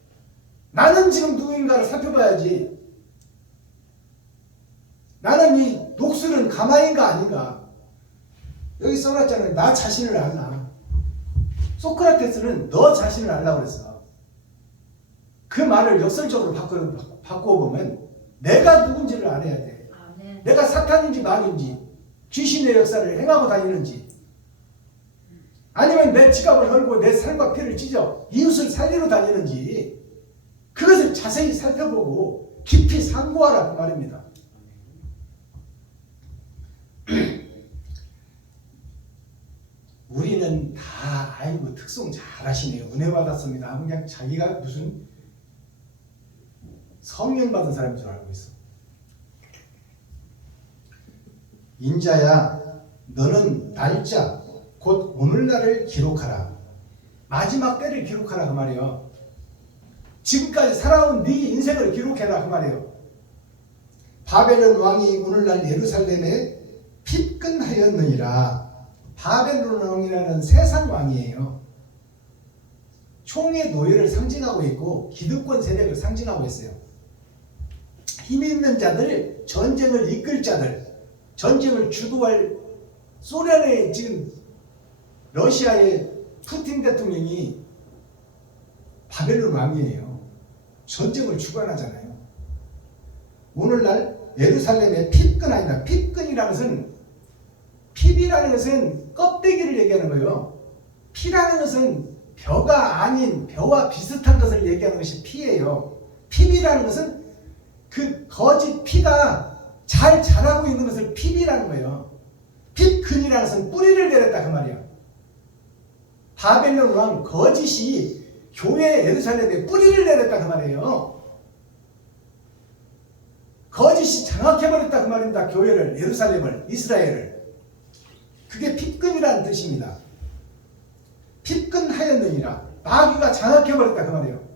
나는 지금 누구인가를 살펴봐야지. 나는 이 녹슬은 가마인가 아닌가. 여기 써놨잖아요. 나 자신을 알라. 소크라테스는 너 자신을 알라고 그랬어. 그 말을 역설적으로 바꿔보면 내가 누군지를 알아야 돼. 내가 사탄인지 마귀인지 귀신의 역사를 행하고 다니는지 아니면 내 지갑을 헐고 내 살과 피를 찢어 이웃을 살리러 다니는지 그것을 자세히 살펴보고 깊이 상고하라 그 말입니다. 우리는 다 아이고 특송 잘하시네요. 은혜 받았습니다. 그냥 자기가 무슨 성령 받은 사람인 줄 알고 있어. 인자야 너는 날짜 곧 오늘날을 기록하라. 마지막 때를 기록하라 그 말이에요. 지금까지 살아온 네 인생을 기록해라 그 말이에요. 바벨론 왕이 오늘날 예루살렘에 핍근하였느니라. 바벨론 왕이라는 세상 왕이에요. 총의 노예를 상징하고 있고 기득권 세력을 상징하고 있어요. 힘 있는 자들, 전쟁을 이끌 자들, 전쟁을 주도할 소련의 지금 러시아의 푸틴 대통령이 바벨론 왕이에요. 전쟁을 주관하잖아요. 오늘날 예루살렘에 핍근하니라. 핍근이라는 것은 핍이라는 것은 껍데기를 얘기하는 거예요. 피라는 것은 벼가 아닌 벼와 비슷한 것을 얘기하는 것이 피예요. 핍이라는 것은 그 거짓 피가 잘 자라고 있는 것을 핍이라는 거예요. 핍근이라는 것은 뿌리를 내렸다 그 말이야. 바벨론 왕 거짓이 교회 예루살렘에 뿌리를 내렸다 그 말이에요. 거짓이 장악해버렸다 그 말입니다. 교회를, 예루살렘을, 이스라엘을. 그게 핍근이라는 뜻입니다. 핍근하였느니라. 마귀가 장악해버렸다 그 말이에요.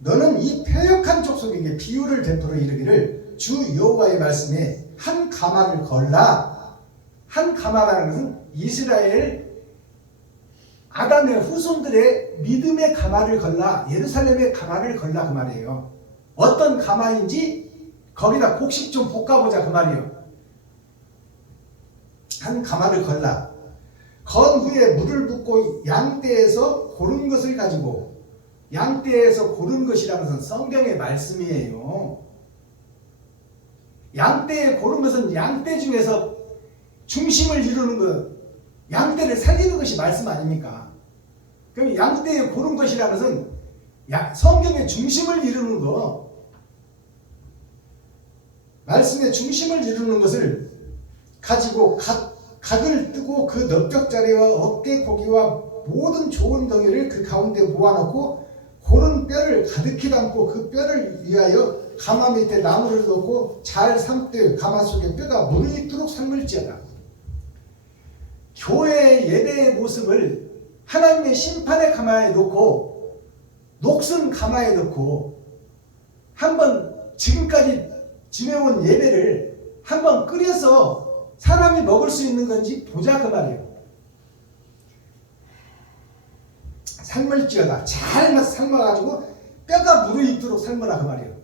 너는 이 패역한 족속에게 비유를 베풀어 이르기를 주 여호와의 말씀에 한 가마를 걸라. 한 가마라는 것은 이스라엘 아담의 후손들의 믿음의 가마를 걸라, 예루살렘의 가마를 걸라 그 말이에요. 어떤 가마인지 거기다 곡식 좀 볶아보자 그 말이에요. 한 가마를 걸라. 건 후에 물을 붓고 양떼에서 고른 것을 가지고, 양떼에서 고른 것이라는 것은 성경의 말씀이에요. 양떼에 고른 것은 양떼 중에서 중심을 이루는 것, 양떼를 살리는 것이 말씀 아닙니까? 그럼 양떼에 고른 것이라는 것은 성경의 중심을 이루는 것, 말씀의 중심을 이루는 것을 가지고 각을 뜨고 그 넓적자리와 어깨 고기와 모든 좋은 덩이를 그 가운데 모아놓고 고른 뼈를 가득히 담고 그 뼈를 위하여 가마 밑에 나무를 넣고 잘 삶되 가마 속에 뼈가 무르익도록 삶을지어다. 교회의 예배의 모습을 하나님의 심판의 가마에 놓고, 녹슨 가마에 놓고 한번 지금까지 지내온 예배를 한번 끓여서 사람이 먹을 수 있는 건지 보자 그 말이에요. 삶을지어다. 잘 삶아가지고 뼈가 무르익도록 삶으라 그 말이에요.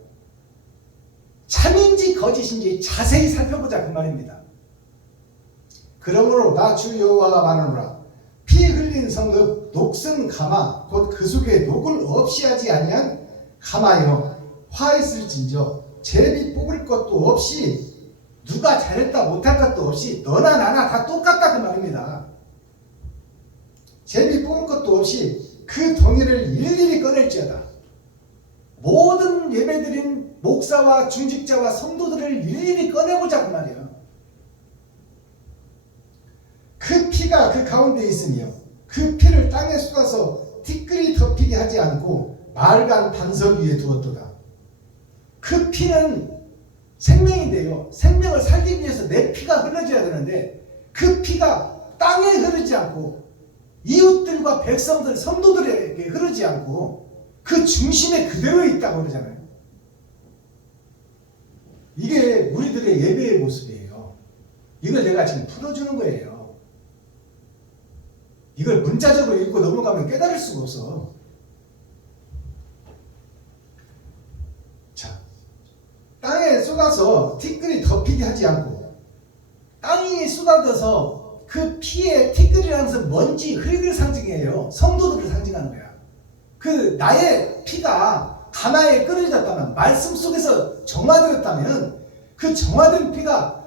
참인지 거짓인지 자세히 살펴보자 그 말입니다. 그러므로 나 주 여호와가 말하노라. 피 흘린 성읍 녹슨 가마 곧 그 속에 녹을 없이 하지 아니한 가마여 화 있을진저 제비 뽑을 것도 없이 누가 잘했다 못할 것도 없이 너나 나나 다 똑같다 그 말입니다. 제비 뽑을 것도 없이 그 덩이를 일일이 꺼낼지어다. 모든 예배드린 목사와 중직자와 성도들을 일일이 꺼내보자 그 말이에요. 그 피가 그 가운데 있으며 그 피를 땅에 쏟아서 티끌이 덮이게 하지 않고 말간 반석 위에 두었도다. 그 피는 생명인데요, 생명을 살리기 위해서 내 피가 흘러져야 되는데 그 피가 땅에 흐르지 않고 이웃들과 백성들, 성도들에게 흐르지 않고 그 중심에 그대로 있다고 그러잖아요. 이게 우리들의 예배의 모습이에요. 이걸 내가 지금 풀어주는 거예요. 이걸 문자적으로 읽고 넘어가면 깨달을 수가 없어. 자, 땅에 쏟아서 티끌이 덮이게 하지 않고, 땅이 쏟아져서 그 피에 티끌이라는 것은 먼지, 흙을 상징해요. 성도들을 상징하는 거야. 그 나의 피가 가마에 끓여졌다면, 말씀 속에서 정화되었다면 그 정화된 피가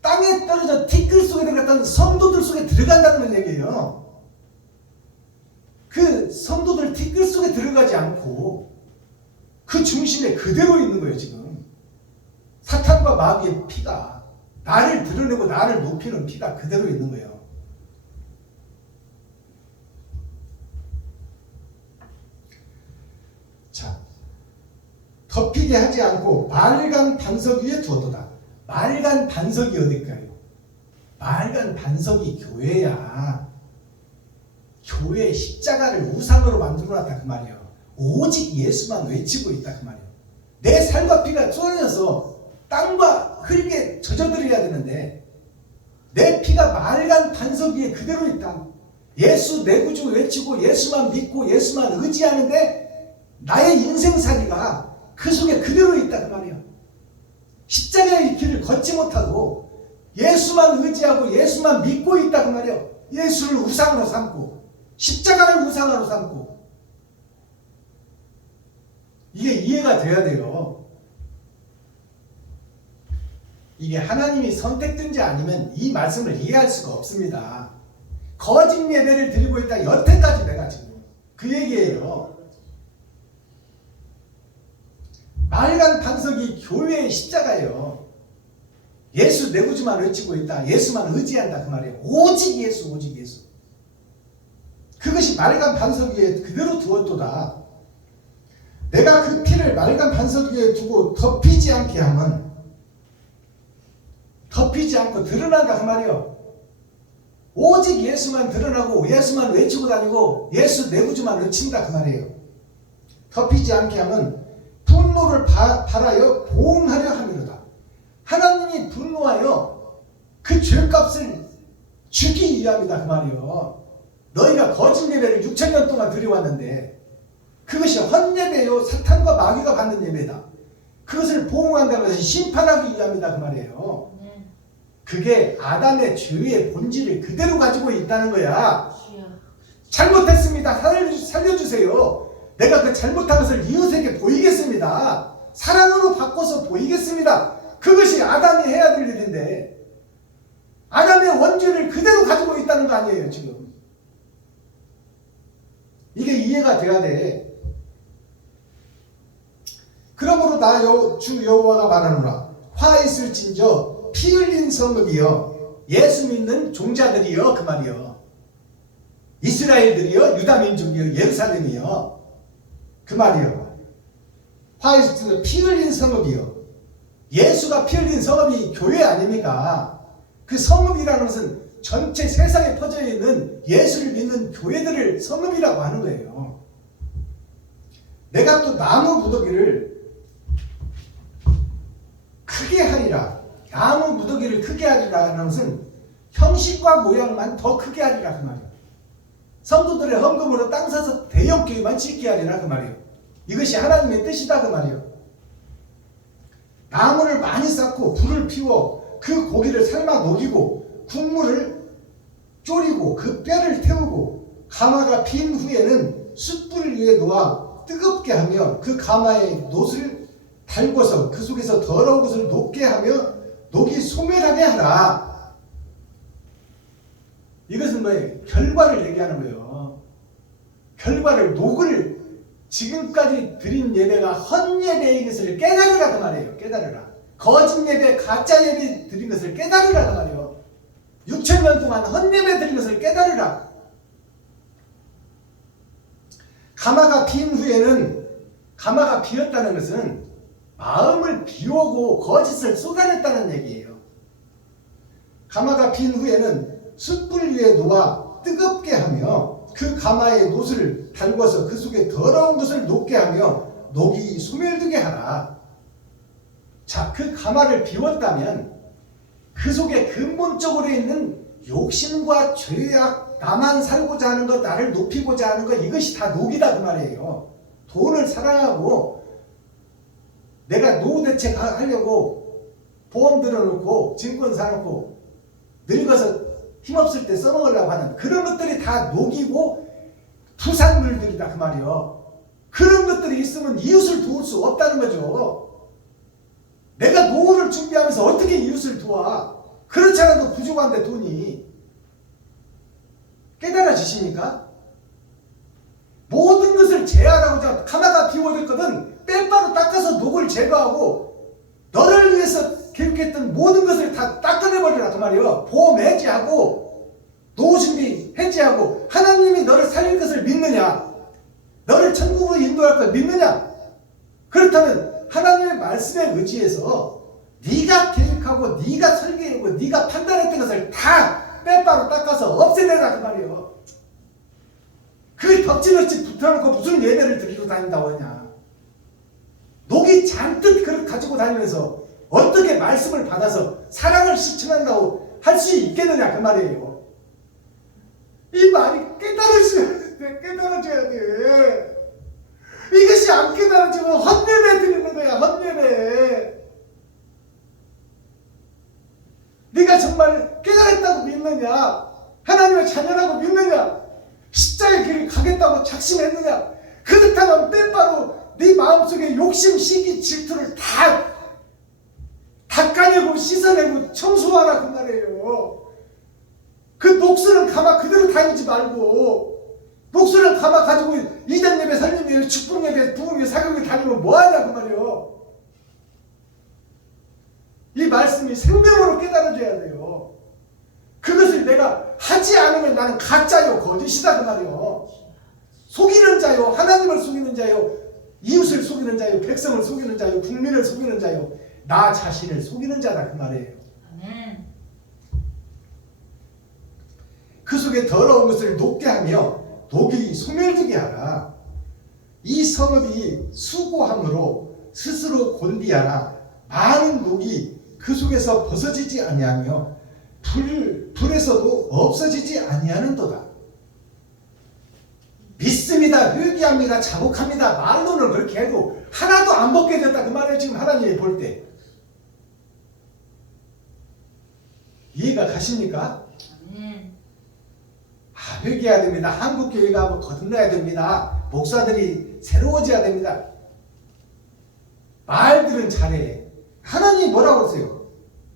땅에 떨어져 티끌 속에 들어갔다는 성도들 속에 들어간다는 얘기예요. 그 성도들 티끌 속에 들어가지 않고 그 중심에 그대로 있는 거예요. 지금 사탄과 마귀의 피가, 나를 드러내고 나를 높이는 피가 그대로 있는 거예요. 자, 덮이게 하지 않고 말간 반석 위에 두었도다. 말간 반석이 어딜까요? 말간 반석이 교회야. 교회의 십자가를 우상으로 만들어놨다 그 말이에요. 오직 예수만 외치고 있다 그 말이에요. 내 살과 피가 쏟아져서 땅과 흙에 젖어들어야 되는데 내 피가 말간 반석 위에 그대로 있다. 예수 내 구주 외치고 예수만 믿고 예수만 의지하는데 나의 인생살이가 그 속에 그대로 있다 그 말이에요. 십자가의 길을 걷지 못하고 예수만 의지하고 예수만 믿고 있다 그 말이에요. 예수를 우상으로 삼고 십자가를 우상으로 삼고. 이게 이해가 돼야 돼요. 이게 하나님이 선택된지 아니면 이 말씀을 이해할 수가 없습니다. 거짓 예배를 드리고 있다 여태까지 내가 지금 그 얘기예요. 말간 반석이 교회의 십자가예요. 예수 내 구주만 외치고 있다, 예수만 의지한다 그 말이에요. 오직 예수, 오직 예수. 그것이 말간 반석 위에 그대로 두었도다. 내가 그 피를 말간 반석 위에 두고 덮이지 않게 하면, 덮이지 않고 드러난다 그 말이에요. 오직 예수만 드러나고 예수만 외치고 다니고 예수 내 구주만 외친다 그 말이에요. 덮이지 않게 하면 분노를 발하여 보응하려 함이로다. 분노하여 그 죄값을 주기 위함이다 그 말이요. 너희가 거짓 예배를 6,000년 동안 드려왔는데 그것이 헛예배요 사탄과 마귀가 받는 예배다. 그것을 보응한다고 해서 심판하기 위함이다 그 말이에요. 그게 아담의 죄의 본질을 그대로 가지고 있다는 거야. 잘못했습니다. 살려주세요. 내가 그 잘못한 것을 이웃에게 보이겠습니다. 사랑으로 바꿔서 보이겠습니다. 그것이 아담이 해야 될 일인데 아담의 원죄를 그대로 가지고 있다는 거 아니에요 지금. 이게 이해가 돼야 돼. 그러므로 나 주 여호와가 말하노라. 화 있을진저 피 흘린 성읍이여 예수 믿는 종자들이여 그 말이여. 이스라엘들이여 유다 민족이여 예루살렘이여 그 말이여. 화 있을진저 피 흘린 성읍이여. 예수가 피 흘린 성읍이 교회 아닙니까? 그 성읍이라는 것은 전체 세상에 퍼져 있는 예수를 믿는 교회들을 성읍이라고 하는 거예요. 내가 또 나무 무더기를 크게 하리라. 나무 무더기를 크게 하리라 하는 것은 형식과 모양만 더 크게 하리라 그 말이에요. 성도들의 헌금으로 땅 사서 대형 교회만 짓게 하리라 그 말이에요. 이것이 하나님의 뜻이다 그 말이에요. 나무를 많이 쌓고 불을 피워 그 고기를 삶아 녹이고 국물을 졸이고 그 뼈를 태우고 가마가 빈 후에는 숯불 위에 놓아 뜨겁게 하며 그 가마에 놋을 달궈서 그 속에서 더러운 것을 녹게 하며 녹이 소멸하게 하라. 이것은 뭐예요? 결과를 얘기하는 거예요. 결과를 녹을 지금까지 드린 예배가 헛예배인 것을 깨달으라 그 말이에요. 깨달으라. 거짓 예배, 가짜 예배 드린 것을 깨달으라 그 말이에요. 6,000년 동안 헛예배 드린 것을 깨달으라. 가마가 빈 후에는 가마가 비었다는 것은 마음을 비우고 거짓을 쏟아냈다는 얘기예요. 가마가 빈 후에는 숯불 위에 놓아 뜨겁게 하며 그 가마에 놋을 달궈서 그 속에 더러운 것을 녹게 하며 녹이 소멸되게 하라. 자, 그 가마를 비웠다면 그 속에 근본적으로 있는 욕심과 죄악, 나만 살고자 하는 것, 나를 높이고자 하는 것, 이것이 다 녹이다 그 말이에요. 돈을 사랑하고 내가 노후 대책 하려고 보험 들어놓고 증권 사놓고 늙어서 힘없을 때 써먹으려고 하는 그런 것들이 다 녹이고 부산물들이다 그 말이에요. 그런 것들이 있으면 이웃을 도울 수 없다는 거죠. 내가 노후를 준비하면서 어떻게 이웃을 도와? 그렇지 않아도 부족한데 돈이. 깨달아지십니까? 모든 것을 제하라고자 가마가 비워졌거든 빼바로 닦아서 녹을 제거하고 너를 위해서 계획했던 모든 것을 다 닦아내버리라 그 말이에요. 보험 해지하고 노후 준비 해지하고 하나님이 너를 살릴 것을 믿느냐? 너를 천국으로 인도할 걸 믿느냐? 그렇다면 하나님의 말씀에 의지해서 네가 계획하고 네가 설계하고 네가 판단했던 것을 다 빼바로 닦아서 없애내라 그 말이에요. 그 덕지덕지 붙여놓고 무슨 예배를 드리고 다닌다고 하냐. 녹이 잔뜩 그릇 가지고 다니면서 어떻게 말씀을 받아서 사랑을 실천한다고 할 수 있겠느냐 그 말이에요. 이 말이 깨달아져야 돼. 이것이 안 깨달아지면 헛예배 드리는 거야. 헛예배. 네가 정말 깨달았다고 믿느냐? 하나님의 자녀라고 믿느냐? 십자가의 길을 가겠다고 작심했느냐? 그렇다면 빼바로 네 마음속에 욕심, 시기, 질투를 다 닦아내고 씻어내고 청소하라 그 말이에요. 그 녹슬은 가마 그대로 다니지 말고 녹슬은 가마 가지고 이전 예배, 설림 예배, 축복 예배, 부흥 예배, 사경 예배 다니면 뭐하냐 그 말이에요. 이 말씀이 생명으로 깨달아져야 돼요. 그것을 내가 하지 않으면 나는 가짜요 거짓이다 그 말이에요. 속이는 자요, 하나님을 속이는 자요, 이웃을 속이는 자요, 백성을 속이는 자요, 국민을 속이는 자요, 나 자신을 속이는 자다 그 말이에요. 아멘. 그 속에 더러운 것을 녹게 하며 녹이 소멸되게 하라. 이 성읍이 수고함으로 스스로 곤비하라. 많은 녹이 그 속에서 벗어지지 아니하며 불에서도 없어지지 아니하는도다. 믿습니다, 회개합니다, 자복합니다. 말로는 그렇게 해도 하나도 안 벗게 됐다 그 말이에요. 지금 하나님이 볼 때. 이해가 가십니까? 아멘. 회개해야 됩니다. 한국교회가 뭐 거듭나야 됩니다. 목사들이 새로워져야 됩니다. 말들은 잘해. 하나님이 뭐라고 그러세요?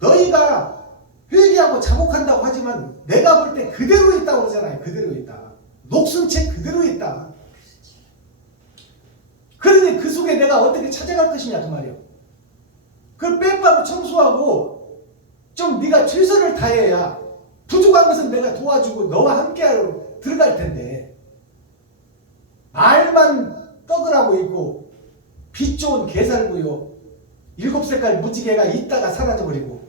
너희가 회개하고 자복한다고 하지만 내가 볼 때 그대로 있다고 그러잖아요. 그대로 있다. 녹슨 채 그대로 있다. 그러니 그 속에 내가 어떻게 찾아갈 것이냐 그 말이에요. 그걸 빼빠로 청소하고 좀 네가 최선을 다해야 부족한 것은 내가 도와주고 너와 함께하러 들어갈 텐데 말만 떡을 있고 빛 좋은 개살구요 7색깔 무지개가 있다가 사라져버리고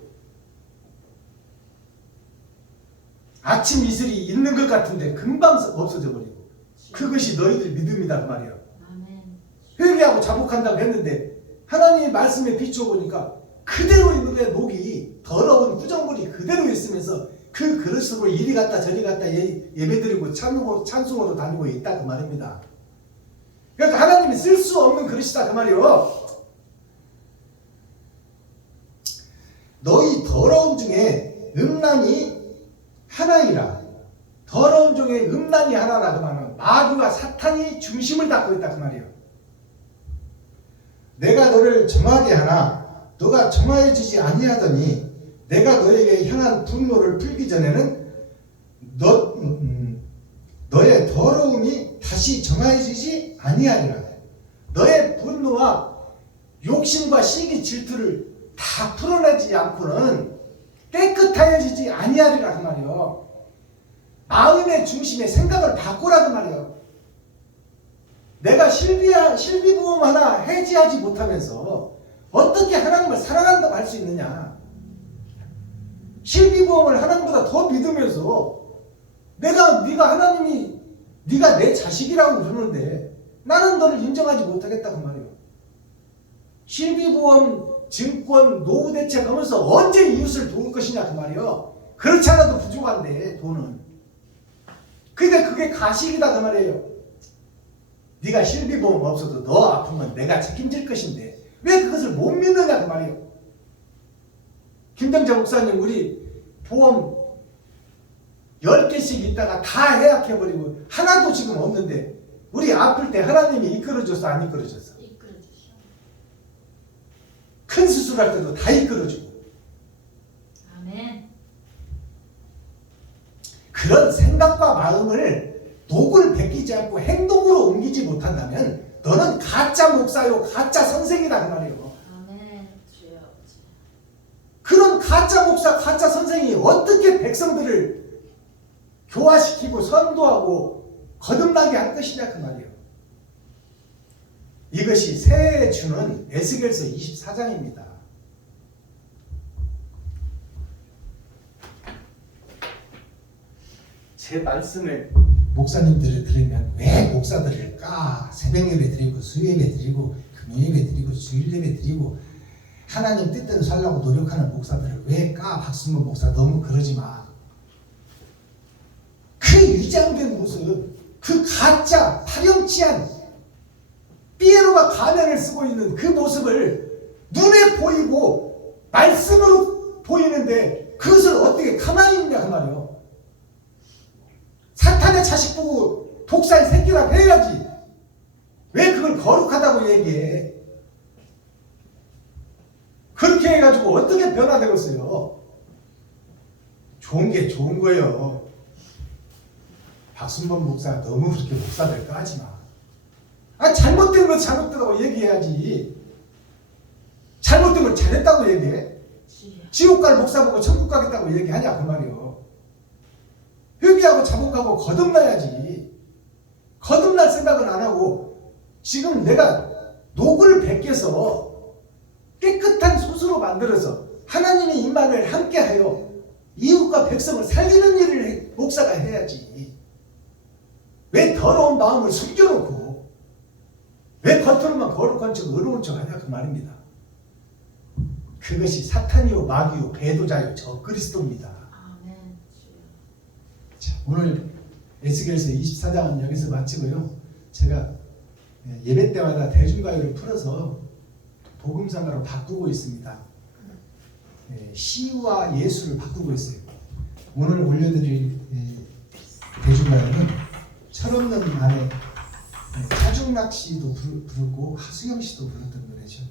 아침 이슬이 있는 것 같은데 금방 없어져버리고 그것이 너희들 믿음이다 그 말이야. 아멘. 회개하고 자복한다고 했는데 하나님의 말씀에 비춰보니까 그대로 있는데 녹이 더러운 구정물이 그대로 있으면서 그 그릇으로 이리 갔다 저리 갔다 예배드리고 찬송으로 다니고 있다 그 말입니다. 그러니까 하나님이 쓸 수 없는 그릇이다 그 말이요. 너희 더러움 중에 음란이 하나이라. 더러움 중에 음란이 하나라 그 말은 마귀와 사탄이 중심을 잡고 있다 그 말이에요. 내가 너를 정하게 하나 너가 정하여지지 아니하더니 내가 너에게 향한 분노를 풀기 전에는 너의 더러움이 다시 정하여지지 아니하리라. 너의 분노와 욕심과 시기 질투를 다 풀어내지 않고는 깨끗하여지지 아니하리라 그 말이요. 마음의 중심의 생각을 바꾸라 그 말이요. 내가 실비보험 하나 해지하지 못하면서 어떻게 하나님을 사랑한다고 할 수 있느냐. 실비보험을 하나님보다 더 믿으면서 네가 하나님이 네가 내 자식이라고 그러는데 나는 너를 인정하지 못하겠다 그 말이에요. 실비보험, 증권, 노후 대책 하면서 언제 이웃을 도울 것이냐 그 말이에요. 그렇지 않아도 부족한데 돈은. 그러니까 그게 가식이다 그 말이에요. 네가 실비보험 없어도 너 아프면 내가 책임질 것인데 왜 그것을 못 믿느냐 그 말이에요. 김정자 목사님 우리 보험 10개씩 있다가 다 해약해버리고 하나도 지금 없는데 우리 아플 때 하나님이 이끌어줬어 안 이끌어줬어? 이끌어주시오. 큰 수술할 때도 다 이끌어주고. 아멘. 그런 생각과 마음을 녹을 베끼지 않고 행동으로 옮기지 못한다면 너는 가짜 목사요 가짜 선생이다 그 말이에요. 아멘. 주여 아버지. 그런 가짜 목사 가짜 선생이 어떻게 백성들을 교화시키고 선도하고 거듭나게 할 것이냐 그 말이에요. 이것이 새해에 주는 에스겔서 24장입니다. 제 말씀을 목사님들을 들으면 왜 목사들을 새벽 예배 드리고 수요예배 드리고 금요예배 드리고 주일예배 드리고 하나님 뜻대로 살려고 노력하는 목사들을 왜 박승문 목사 너무 그러지 마. 그 위장된 모습, 그 가짜 파렴치한 삐에로가 가면을 쓰고 있는 그 모습을 눈에 보이고 말씀으로 보이는데 그것을 어떻게 가만히 있냐 그 말이에요. 사탄의 자식 보고 독사의 새끼라고 해야지. 왜 그걸 거룩하다고 얘기해? 그렇게 해가지고 어떻게 변화되겠어요? 좋은 게 좋은 거예요. 박순범 목사 너무 그렇게 목사들 까지 마. 잘못된 건 잘못되다고 얘기해야지. 잘못된 건 잘했다고 얘기해. 지옥 갈 목사 보고 천국 가겠다고 얘기하냐 그 말이요. 회개하고 자복하고 거듭나야지. 거듭날 생각은 안 하고 지금 내가 녹을 베껴서 깨끗한 솥으로 만들어서 하나님의 임만을 함께하여 이웃과 백성을 살리는 일을 목사가 해야지. 왜 더러운 마음을 숨겨놓고 왜 겉으로만 거룩한 척 의로운 척 하냐 그 말입니다. 그것이 사탄이요 마귀요 배도자요 저 그리스도입니다. 아멘. 주여. 자, 오늘 에스겔서 24장은 여기서 마치고요. 제가 예배 때마다 대중가요를 풀어서 복음상가로 바꾸고 있습니다. 시와 예수를 바꾸고 있어요. 오늘 올려드릴 대중가요는 철없는 안에 차중락 씨도 부르고 하수영 씨도 부르던 노래죠.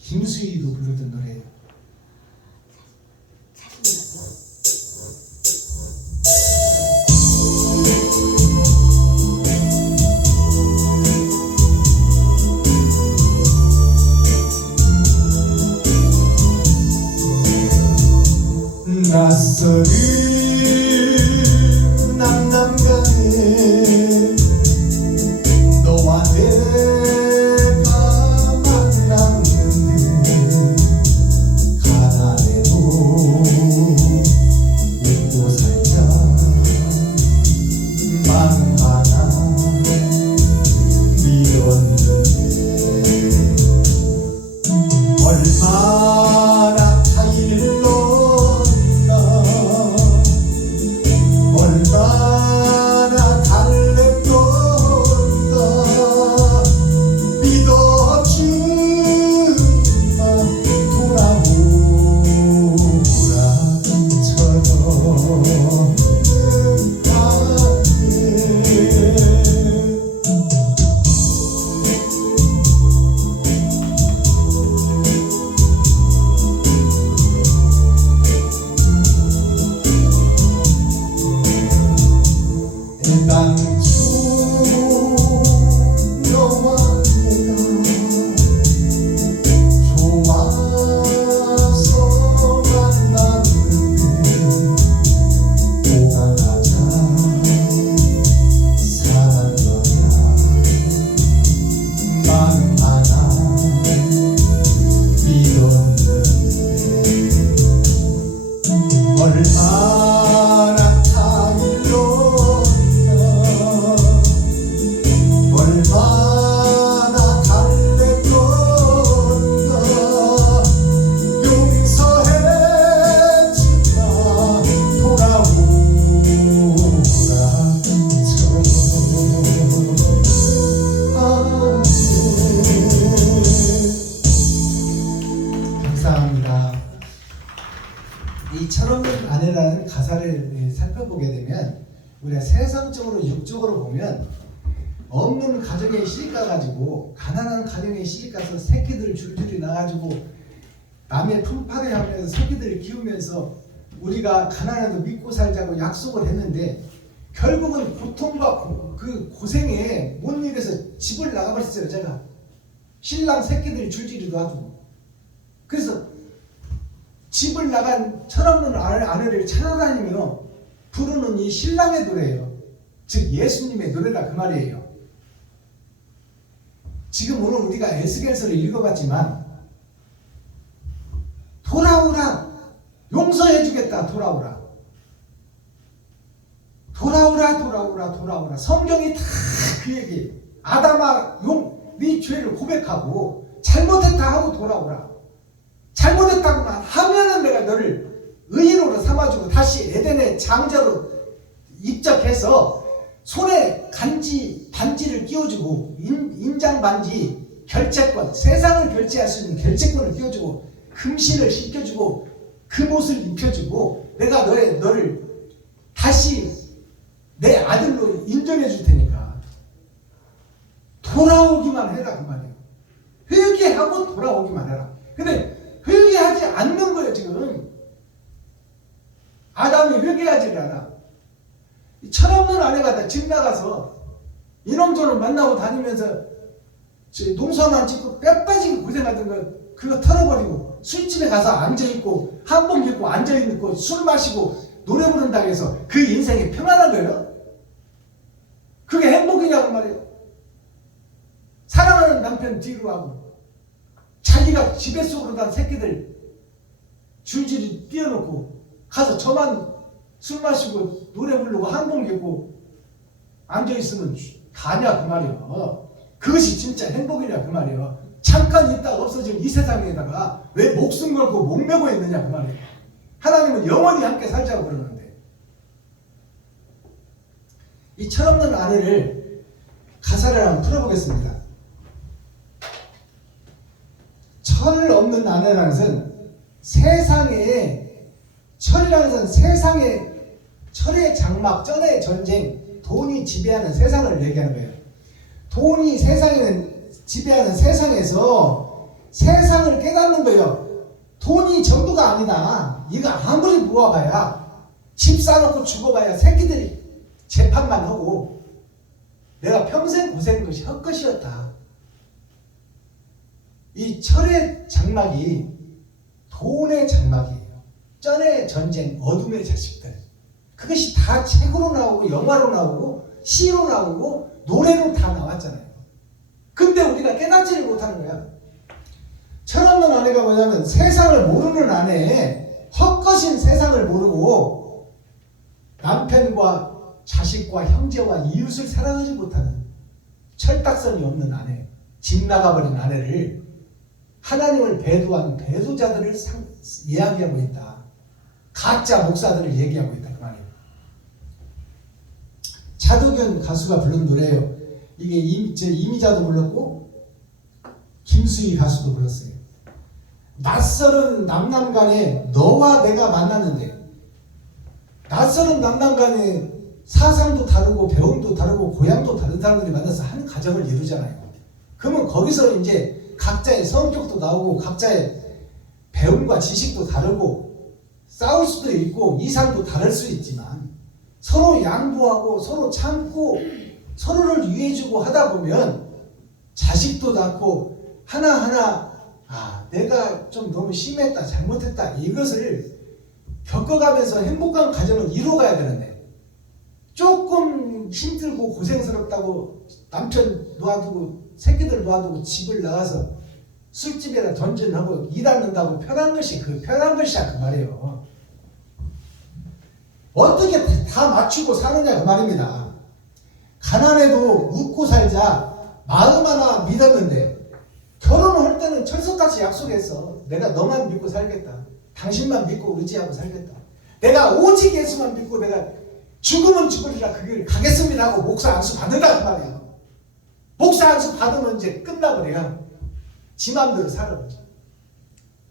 김수희도 부르던 노래예요. 낯설은 남남간에 너와 내가 만났는데 가난해도 웃고 살자 마음 하나 믿었는데 얼마나 타일렀나 얼마나 달랬던가 믿어주마 돌아오라 저녁 당초 너와 내가 좋아서 만났는데 오가가자 사랑 거야 마음 하나 믿었는데 얼마나 얼마나 달랬던가 용서해주마 돌아오라 감사합니다. 이 철없는 아내라는 가사를 살펴보게 되면 우리가 세상적으로 육적으로 보면 없는 가정에 시집가 가지고 가난한 가정에 시집가서 새끼들 줄줄이 낳아가지고 남의 품팔이 하면서 새끼들을 키우면서 우리가 가난해도 믿고 살자고 약속을 했는데 결국은 고통과 그 고생에 못 이겨서 집을 나가버렸어요. 제가 신랑 새끼들이 줄줄이 놔두고 그래서 집을 나간 철없는 아내를 찾아다니며 부르는 이 신랑의 노래예요. 즉 예수님의 노래다 그 말이에요. 지금 오늘 우리가 에스겔서를 읽어봤지만 돌아오라 용서해주겠다 돌아오라 돌아오라 돌아오라 돌아오라 성경이 다 그 얘기 아담아 네 죄를 고백하고 잘못했다 하고 돌아오라 잘못했다고만 하면은 내가 너를 의인으로 삼아주고 다시 에덴의 장자로 입적해서 손에 반지를 끼워주고 인장 반지 결제권 세상을 결제할 수 있는 결제권을 끼워주고 금신을 씻겨주고 금옷을 입혀주고 내가 너를 다시 내 아들로 인정해 줄 테니까 돌아오기만 해라 그 말이에요. 회개하고 돌아오기만 해라. 근데 회개하지 않는 거예요. 지금 아담이 회개하지 않아. 철없는 아내가 다 집 나가서 이놈저놈 만나고 다니면서 농사만 짓고 뼈 빠지게 고생하던 거 그거 털어버리고 술집에 가서 앉아있고 한복 입고 앉아있고 술 마시고 노래 부른다고 해서 그 인생이 평안한 거예요? 그게 행복이냐고 말이에요. 사랑하는 남편 뒤로 하고 자기가 지배 속으로 단 새끼들 줄줄이 띄워놓고 가서 저만 술 마시고 노래 부르고 한복 입고 앉아있으면 가냐 그 말이에요. 그것이 진짜 행복이냐 그 말이에요. 잠깐 있다가 없어질 이 세상에다가 왜 목숨 걸고 목매고 있느냐 그 말이에요. 하나님은 영원히 함께 살자고 그러는데, 이 철없는 아내를 가사를 한번 풀어보겠습니다. 철 없는 아내라는 것은 세상에, 철이라는 것은 세상에, 철의 장막, 쩐의 전쟁, 돈이 지배하는 세상을 얘기하는 거예요. 돈이 세상에는 지배하는 세상에서 세상을 깨닫는 거예요. 돈이 전부가 아니다. 이거 아무리 모아봐야, 집 사놓고 죽어봐야 새끼들이 재판만 하고 내가 평생 고생한 것이 헛것이었다. 이 철의 장막이 돈의 장막이에요. 쩐의 전쟁, 어둠의 자식들. 그것이 다 책으로 나오고 영화로 나오고 시로 나오고 노래로 다 나왔잖아요. 근데 우리가 깨닫지를 못하는 거야. 철없는 아내가 뭐냐면 세상을 모르는 아내에 헛것인 세상을 모르고 남편과 자식과 형제와 이웃을 사랑하지 못하는 철딱선이 없는 아내, 집 나가버린 아내를 하나님을 배도한 배도자들을 이야기하고 있다. 가짜 목사들을 얘기하고 있다 그 말이에요. 차도균 가수가 부른 노래예요. 이게 이미자도 불렀고 김수희 가수도 불렀어요. 낯설은 남남간에 너와 내가 만났는데, 낯설은 남남간에 사상도 다르고 배움도 다르고 고향도 다른 사람들이 만나서 한 가정을 이루잖아요. 그러면 거기서 이제 각자의 성격도 나오고 각자의 배움과 지식도 다르고 싸울 수도 있고 이상도 다를 수 있지만 서로 양보하고 서로 참고 서로를 위해주고 하다 보면 자식도 낳고 하나하나 내가 좀 너무 심했다 잘못했다 이것을 겪어가면서 행복한 가정을 이루어가야 되는데, 조금 힘들고 고생스럽다고 남편 놓아두고 새끼들 놓아두고 집을 나가서 술집에다 던전하고 일하는다고 편한 것이 그 편한 것이야 그 말이에요. 어떻게 다 맞추고 사느냐 그 말입니다. 가난해도 웃고 살자 마음 하나 믿었는데, 결혼을 할 때는 철석같이 약속했어. 내가 너만 믿고 살겠다. 당신만 믿고 의지하고 살겠다. 내가 오직 예수만 믿고 내가 죽으면 죽으리라 그 길 가겠습니다 하고 목사 안수 받는다 그 말이야. 목사 안수 받으면 이제 끝나버려. 지 맘대로 살아.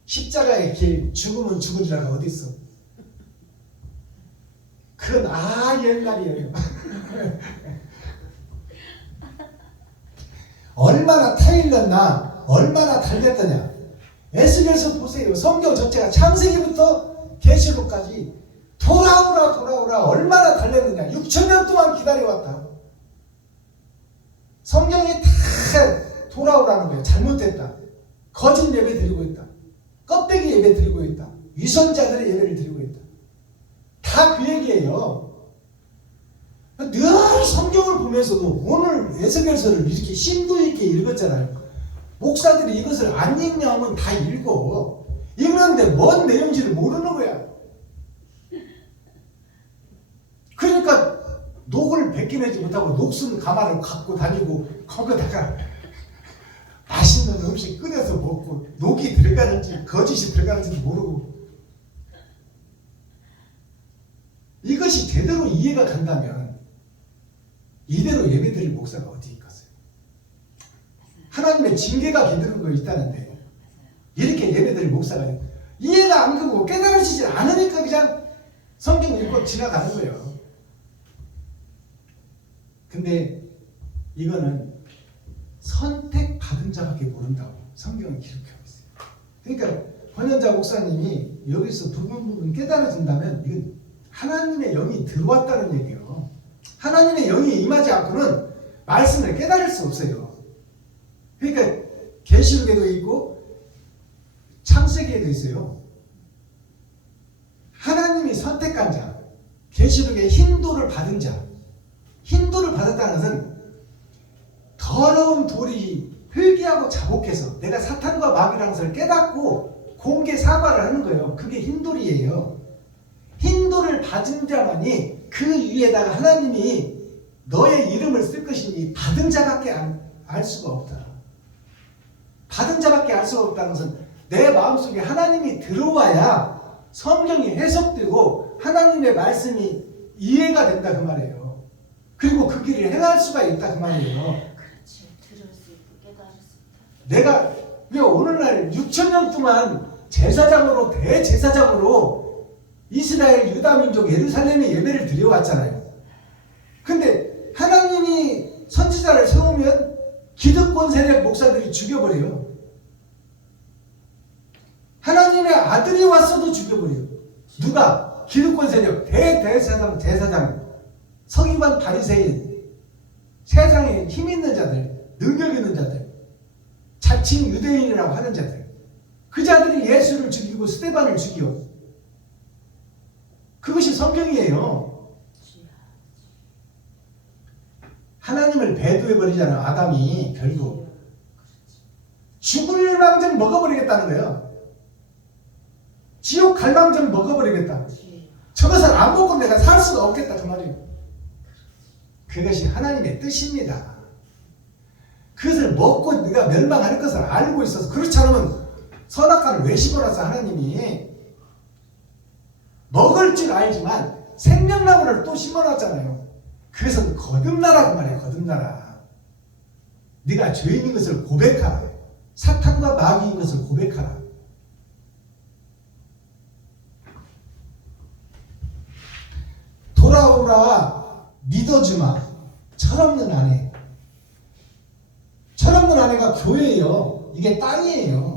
십자가의 길 죽으면 죽으리라가 어디 있어. 그건 옛날이에요. 얼마나 타일렀나, 얼마나 달렸더냐. 에스겔서 보세요. 성경 전체가 창세기부터 계시록까지 돌아오라 얼마나 달렸느냐. 6,000년 동안 기다려왔다. 성경이 다 돌아오라는 거예요. 잘못됐다. 거짓 예배 드리고 있다. 껍데기 예배 드리고 있다. 위선자들의 예배를 드리고 있다. 다 그 얘기예요. 늘 성경을 보면서도 오늘 에스겔서를 이렇게 심도 있게 읽었잖아요. 목사들이 이것을 안 읽냐 하면 다 읽어. 읽는데 뭔 내용인지를 모르는 거야. 그러니까 녹을 벗겨내지 못하고 녹슨 가마를 갖고 다니고 거기다가 맛있는 음식 끓여서 먹고 녹이 들어가는지 거짓이 들어가는지도 모르고, 이것이 제대로 이해가 간다면 이대로 예배드릴 목사가 어디 있겠어요? 하나님의 징계가 기다리는 거 있다는데 이렇게 예배드릴 목사가 이해가 안 가고 깨달아지지 않으니까 그냥 성경 읽고 지나가는 거예요. 근데 이거는 선택받은 자밖에 모른다고 성경은 기록하고 있어요. 그러니까 권현자 목사님이 여기서 부분 깨달아진다면 이건 하나님의 영이 들어왔다는 얘기예요. 하나님의 영이 임하지 않고는 말씀을 깨달을 수 없어요. 그러니까 계시록에도 있고 창세기에도 있어요. 하나님이 선택한 자, 계시록의 힌도를 받은 자, 힌도를 받았다는 것은 더러운 돌이 회개하고 자복해서 내가 사탄과 마귀라는 것을 깨닫고 공개 사과를 하는 거예요. 그게 힌돌이에요. 힌도를 받은 자만이 그 위에다가 하나님이 너의 이름을 쓸 것이니 받은 자밖에 알 수가 없다. 받은 자밖에 알 수가 없다는 것은 내 마음속에 하나님이 들어와야 성경이 해석되고 하나님의 말씀이 이해가 된다 그 말이에요. 그리고 그 길을 행할 수가 있다 그 말이에요. 그렇지. 들을 수 있고 깨달을 수 있다. 내가 왜 오늘날 6,000년 동안 제사장으로 대제사장으로 이스라엘 유다민족 예루살렘에 예배를 드려왔잖아요. 근데 하나님이 선지자를 세우면 기득권 세력 목사들이 죽여버려요. 하나님의 아들이 왔어도 죽여버려요. 누가? 기득권 세력 대제사장 서기관 바리새인 세상에 힘 있는 자들 능력 있는 자들 자칭 유대인이라고 하는 자들 그 자들이 예수를 죽이고 스데반을 죽여. 그것이 성경이에요. 하나님을 배도해버리잖아요. 아담이 결국 죽을 망정 먹어버리겠다는 거예요. 지옥 갈 망정 먹어버리겠다. 저것을 안 먹고 내가 살 수가 없겠다 그 말이에요. 그것이 하나님의 뜻입니다. 그것을 먹고 네가 멸망할 것을 알고 있어서 그렇지 않으면 선악과를 왜 심어놨어 하나님이. 먹을 줄 알지만 생명나무를 또 심어놨잖아요. 그래서 거듭나라 그 말이에요. 거듭나라. 네가 죄인인 것을 고백하라. 사탄과 마귀인 것을 고백하라. 돌아오라 믿어주마. 철없는 아내. 철없는 아내가 교회예요. 이게 땅이에요.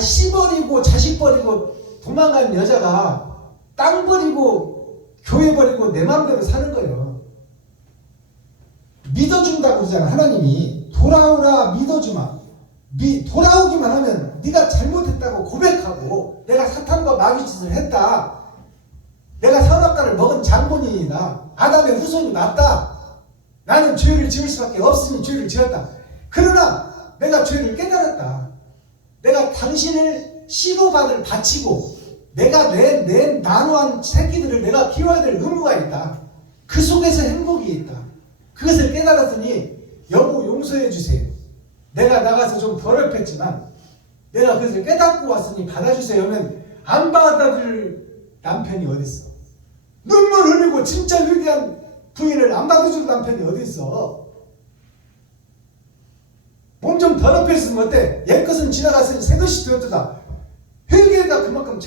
씨 버리고 자식 버리고 도망간 여자가 땅 버리고 교회 버리고 내 마음대로 사는 거예요. 믿어준다고 그러잖아. 하나님이 돌아오라 믿어주마. 돌아오기만 하면 네가 잘못했다고 고백하고 내가 사탄과 마귀 짓을 했다. 내가 선악과를 먹은 장본인이다. 아담의 후손이 맞다. 나는 죄를 지을 수밖에 없으니 죄를 지었다. 그러나 내가 죄를 깨달았다. 내가 당신을 씨로받을 바치고 내가 내 나누한 새끼들을 내가 키워야 될 의무가 있다. 그 속에서 행복이 있다. 그것을 깨달았으니 여보 용서해 주세요. 내가 나가서 좀 더럽혔지만 내가 그것을 깨닫고 왔으니 받아주세요 하면 안 받아줄 남편이 어딨어. 눈물 흘리고 진짜 위대한 부인을 안 받아줄 남편이 어딨어. 몸 좀 더럽혔으면 어때? 옛것은 지나갔으니 새것이 되었다. 회개가 그만큼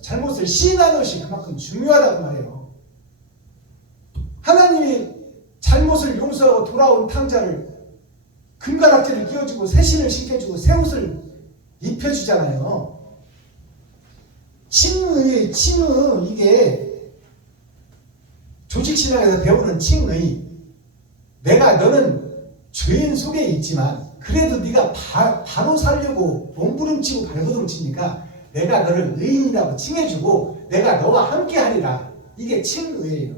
잘못을 시인하는 것이 그만큼 중요하다고 말해요. 하나님이 잘못을 용서하고 돌아온 탕자를 금가락지를 끼워주고 새신을 신겨주고 새 옷을 입혀주잖아요. 칭의 이게 조직신앙에서 배우는 칭의. 너는 죄인 속에 있지만 그래도 네가 바로 살려고 몸부림치고 발버둥치니까 내가 너를 의인이라고 칭해주고 내가 너와 함께하리라. 이게 칭의예요.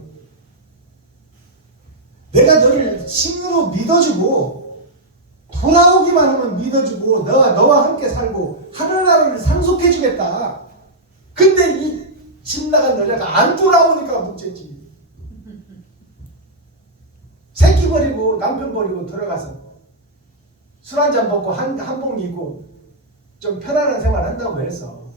내가 너를 칭으로 믿어주고 돌아오기만 하면 믿어주고 너와 함께 살고 하늘나라를 상속해주겠다. 근데 이 집 나간 여자가 안 돌아오니까 문제지. 새끼 버리고 남편 버리고 들어가서 술 한잔 먹고 한복 입고 좀 편안한 생활 한다고 해서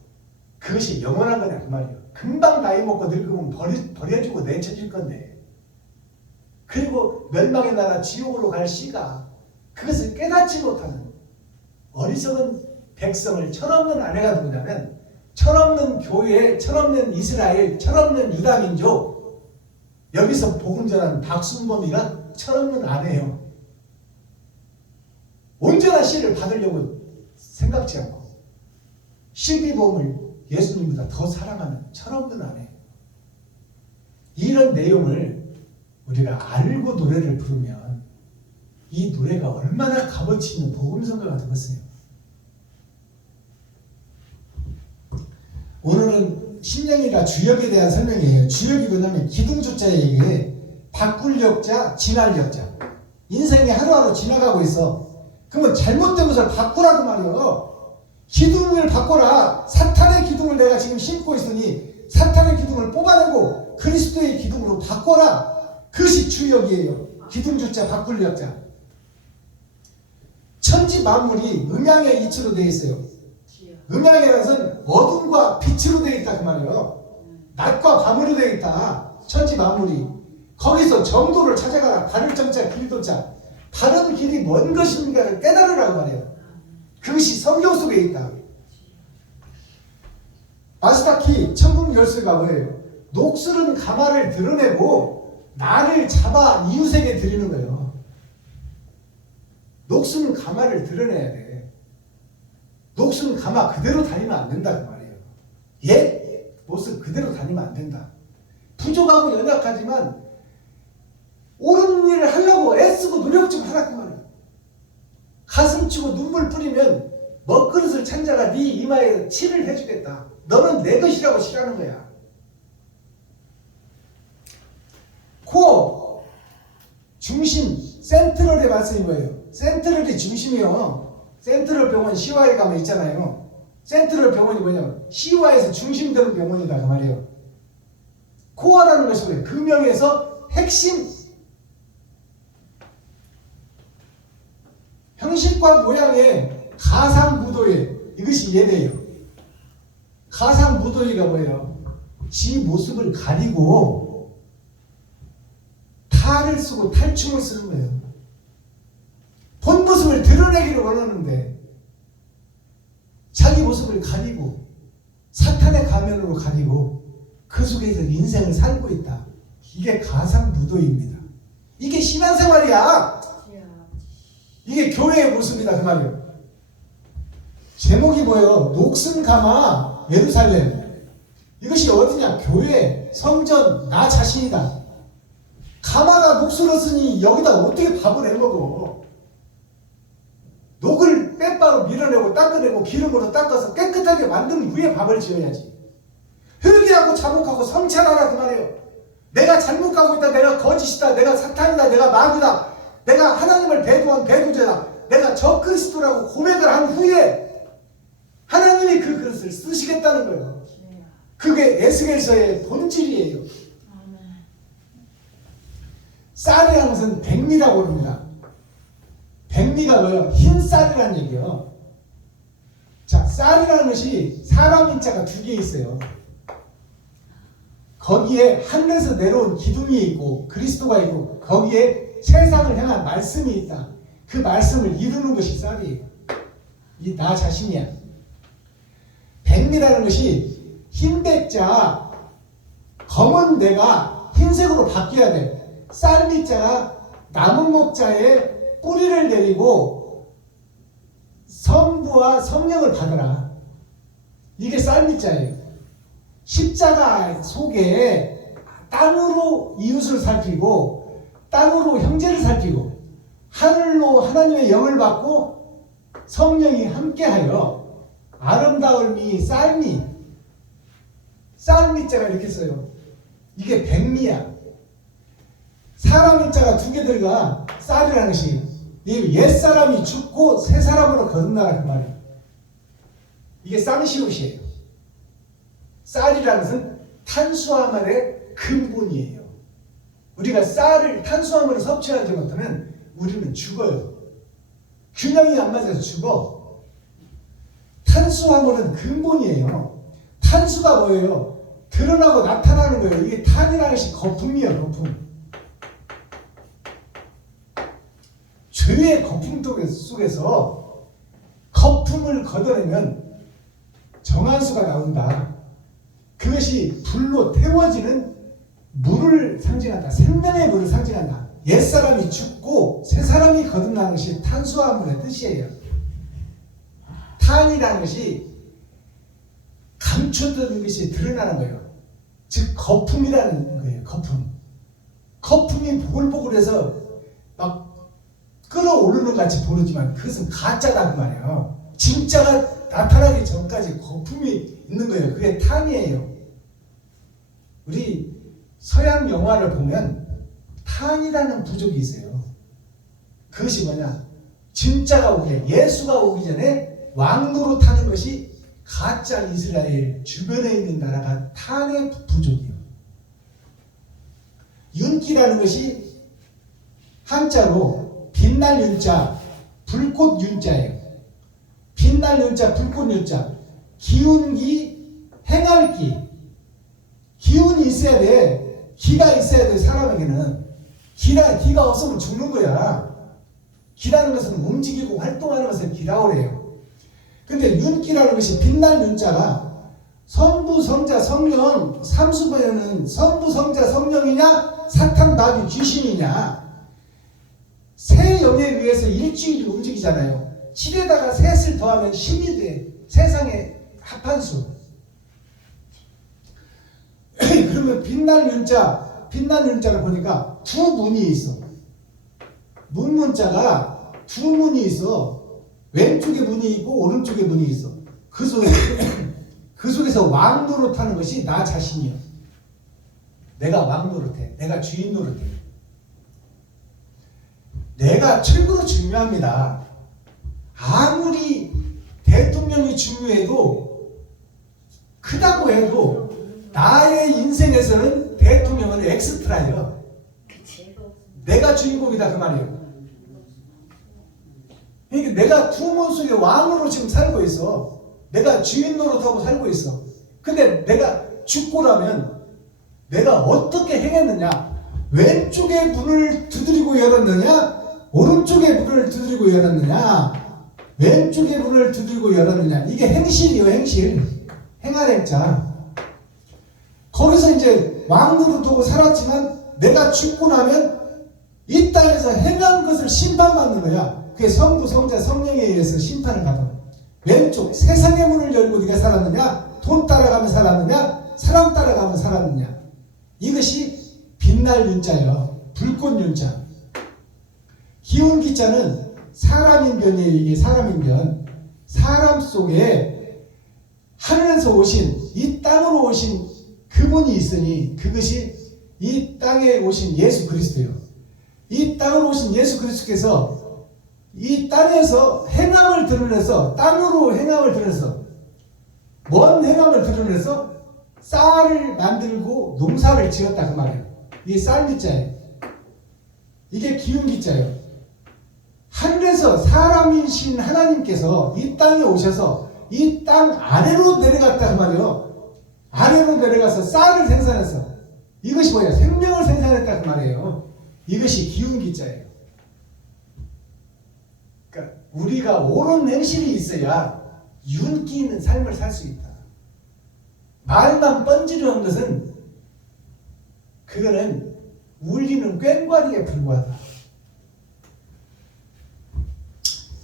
그것이 영원한 거냐 그 말이에요. 금방 나이 먹고 늙으면 버려주고 내쳐질 건데 그리고 멸망의 나라 지옥으로 갈 씨가 그것을 깨닫지 못하는 어리석은 백성을 철없는 아내가 누구냐면 철없는 교회, 철없는 이스라엘, 철없는 유다민족. 여기서 복음 전하는 박순범이가 철없는 아내예요. 언제나 씨를 받으려고 생각지 않고 실비보험을 예수님보다 더 사랑하는 철없는 아내. 이런 내용을 우리가 알고 노래를 부르면 이 노래가 얼마나 값어치 있는 복음성가가 되겠어요. 오늘은 신명이가 주역에 대한 설명이에요. 주역이 뭐냐면 기둥조자에게 바꿀 역자, 진할 역자. 인생이 하루하루 지나가고 있어. 그러면 잘못된 것을 바꾸라고 말이에요. 기둥을 바꿔라. 사탄의 기둥을 내가 지금 심고 있으니 사탄의 기둥을 뽑아내고 그리스도의 기둥으로 바꿔라. 그것이 주역이에요. 기둥조자, 바꿀 역자. 천지 만물이 음양의 이치로 되어 있어요. 음양이라는 것은 어둠과 빛으로 되어 있다 그 말이에요. 낮과 밤으로 되어 있다. 천지 만물이. 거기서 정도를 찾아가라. 바를 정자 길도자. 바른 길이 뭔 것인가를 깨달으라고 말해요. 그것이 성경 속에 있다. 마스터키 천국 열쇠가 뭐예요? 녹슬은 가마를 드러내고 나를 잡아 이웃에게 드리는 거예요. 녹슬은 가마를 드러내야 돼. 녹슬은 가마 그대로 다니면 안 된다 그 말이에요. 옛 모습 그대로 다니면 안 된다. 부족하고 연약하지만 옳은 일을 하려고 애쓰고 노력 좀 하라 그 말이에요. 가슴 치고 눈물 뿌리면 먹그릇을 찬 자가 네 이마에 칠을 해주겠다. 너는 내 것이라고 칠하는 거야. 코어 중심 센트럴의 말씀이 뭐예요? 센트럴이 중심이요. 센트럴 병원 시와에 가면 있잖아요. 센트럴 병원이 뭐냐면 시와에서 중심되는 병원이다 그 말이에요. 코어라는 것이 뭐예요? 금형에서 핵심 형식과 모양의 가상무도회 이것이 예배예요. 가상무도회가 뭐예요? 지 모습을 가리고 탈을 쓰고 탈춤을 쓰는 거예요. 본 모습을 드러내기를 원하는데 자기 모습을 가리고 사탄의 가면으로 가리고 그 속에서 인생을 살고 있다. 이게 가상무도회입니다. 이게 신앙생활이야. 이게 교회의 모습이다 그 말이에요. 제목이 뭐예요? 녹슨 가마 예루살렘. 이것이 어디냐? 교회, 성전, 나 자신이다. 가마가 녹슬었으니 여기다 어떻게 밥을 해먹어? 녹을 빼바로 밀어내고 닦아내고 기름으로 닦아서 깨끗하게 만든 후에 밥을 지어야지. 회개하고 자복하고 성찰하라 그 말이에요. 내가 잘못 가고 있다. 내가 거짓이다. 내가 사탄이다. 내가 마귀다. 내가 하나님을 배도한 배도자다. 내가 저 그리스도라고 고백을 한 후에 하나님이 그 그릇을 쓰시겠다는 거예요. 그게 에스겔서의 본질이에요. 쌀이라는 것은 백미라고 합니다. 백미가 뭐예요? 흰 쌀이라는 얘기예요. 자, 쌀이라는 것이 사람 인자가 두 개 있어요. 거기에 하늘에서 내려온 기둥이 있고 그리스도가 있고 거기에 세상을 향한 말씀이 있다. 그 말씀을 이루는 것이 쌀이에요. 이 나 자신이야. 백미라는 것이 흰백자, 검은 대가 흰색으로 바뀌어야 돼. 쌀미자가 나무 목자에 뿌리를 내리고 성부와 성령을 받으라. 이게 쌀미자예요. 십자가 속에 땅으로 이웃을 살피고 땅으로 형제를 살피고 하늘로 하나님의 영을 받고 성령이 함께하여 아름다울미 쌀미 쌀미자가 이렇게 써요. 이게 백미야. 사람 인자가 두 개 들어가 쌀이라는 것이 옛사람이 죽고 새 사람으로 거듭나라 그 말이에요. 이게 쌍시옷이에요. 쌀이라는 것은 탄수화물의 근본이에요. 우리가 쌀을 탄수화물을 섭취하지 못하면 우리는 죽어요. 균형이 안 맞아서 죽어. 탄수화물은 근본이에요. 탄수가 뭐예요? 드러나고 나타나는 거예요. 이게 탄이라는 것이 거품이에요. 거품. 죄의 거품 속에서 거품을 걷어내면 정한수가 나온다. 그것이 불로 태워지는 물을 상징한다. 생명의 물을 상징한다. 옛사람이 죽고 새사람이 거듭나는 것이 탄수화물의 뜻이에요. 탄이라는 것이 감춰둔 것이 드러나는 거예요. 즉 거품이라는 거예요. 거품. 거품이 보글보글해서 막 끌어오르는 것 같이 보이지만 그것은 가짜다 그 말이에요. 진짜가 나타나기 전까지 거품이 있는 거예요. 그게 탄이에요. 우리 서양 영화를 보면 탄이라는 부족이 있어요. 그것이 뭐냐? 진짜가 오기, 예수가 오기 전에 왕노로 타는 것이 가짜 이스라엘 주변에 있는 나라가 탄의 부족이에요. 윤기라는 것이 한자로 빛날 윤자, 불꽃 윤자예요. 빛날 윤자, 불꽃 윤자. 기운기, 행할기. 기운이 있어야 돼. 기가 있어야 돼, 사람에게는. 기가 없으면 죽는 거야. 기라는 것은 움직이고 활동하는 것을 기라고 해요. 근데 윤기라는 것이 빛날 윤자가 성부, 성자, 성령, 삼수보에는 성부, 성자, 성령이냐, 사탄, 마귀, 귀신이냐. 세 영에 의해서 일주일이 움직이잖아요. 7에다가 셋을 더하면 10이 돼. 세상의 합한수. 그러면 빛날 윤자를 보니까 두 문이 있어. 문자가 두 문이 있어. 왼쪽에 문이 있고 오른쪽에 문이 있어. 그 속에서 왕 노릇하는 것이 나 자신이요. 내가 왕 노릇해. 내가 주인 노릇해. 내가 최고로 중요합니다. 아무리 대통령이 중요해도 크다고 해도 나의 인생에서는 대통령은 엑스트라예요. 내가 주인공이다 그 말이에요. 그러니까 내가 두 몸 속에 왕으로 지금 살고 있어. 내가 주인 노릇하고 살고 있어. 근데 내가 죽고 나면 내가 어떻게 행했느냐? 왼쪽에 문을 두드리고 열었느냐? 오른쪽에 문을 두드리고 열었느냐? 왼쪽에 문을 두드리고 열었느냐? 이게 행실이요, 행실. 행할 행자. 거기서 이제 왕 노릇하고 살았지만 내가 죽고 나면 이 땅에서 행한 것을 심판받는 거야. 그게 성부, 성자, 성령에 의해서 심판을 받아. 왼쪽 세상의 문을 열고 네가 살았느냐? 돈 따라가며 살았느냐? 사람 따라가며 살았느냐? 이것이 빛날 윤자예요. 불꽃 윤자. 기운기자는 사람인변이에요. 이게 사람인변. 사람 속에 하늘에서 오신, 이 땅으로 오신 그분이 있으니 그것이 이 땅에 오신 예수 그리스도예요. 이 땅으로 오신 예수 그리스도께서 이 땅에서 행함을 드러내서, 땅으로 행함을 드러내서, 뭔 행함을 드러내서 쌀을 만들고 농사를 지었다 그 말이에요. 이게 쌀기자예요. 이게 기운기자예요. 하늘에서 사람이신 하나님께서 이 땅에 오셔서 이 땅 아래로 내려갔다 그 말이에요. 아래로 내려가서 쌀을 생산해서, 이것이 뭐야? 생명을 생산했다 그 말이에요. 이것이 기운기자예요. 그러니까 우리가 옳은 행실이 있어야 윤기 있는 삶을 살 수 있다. 말만 번지르는 것은 그거는 울리는 꽹과리에 불과하다.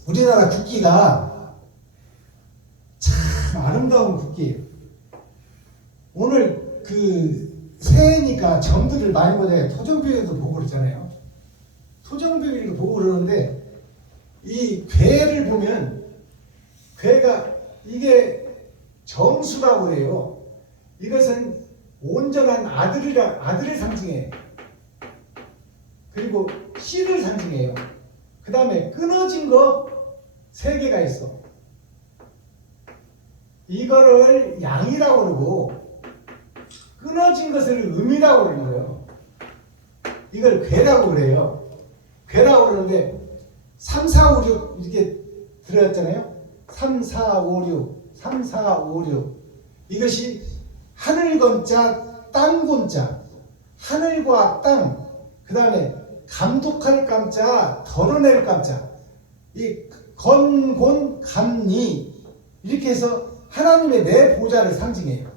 우리나라 국기가 참 아름다운 국기예요. 오늘 그 새해니까 점들을 많이 보잖아요. 토종벽에도 보고 그러잖아요. 토종벽에도 보고 그러는데 이 괴를 보면 괴가 이게 정수라고 해요. 이것은 온전한 아들을 상징해요. 그리고 씨를 상징해요. 그 다음에 끊어진 거 3개가 있어. 이거를 양이라고 그러고 끊어진 것을 음이라고 그러는 거예요. 이걸 괴라고 그래요. 괴라고 그러는데 3, 4, 5, 6 이렇게 들어갔잖아요. 3, 4, 5, 6 3, 4, 5, 6 이것이 하늘 건자 땅 건자 하늘과 땅 그 다음에 감독할 감자 덜어낼 감자 이 건곤 감니 이렇게 해서 하나님의 내 보좌를 상징해요.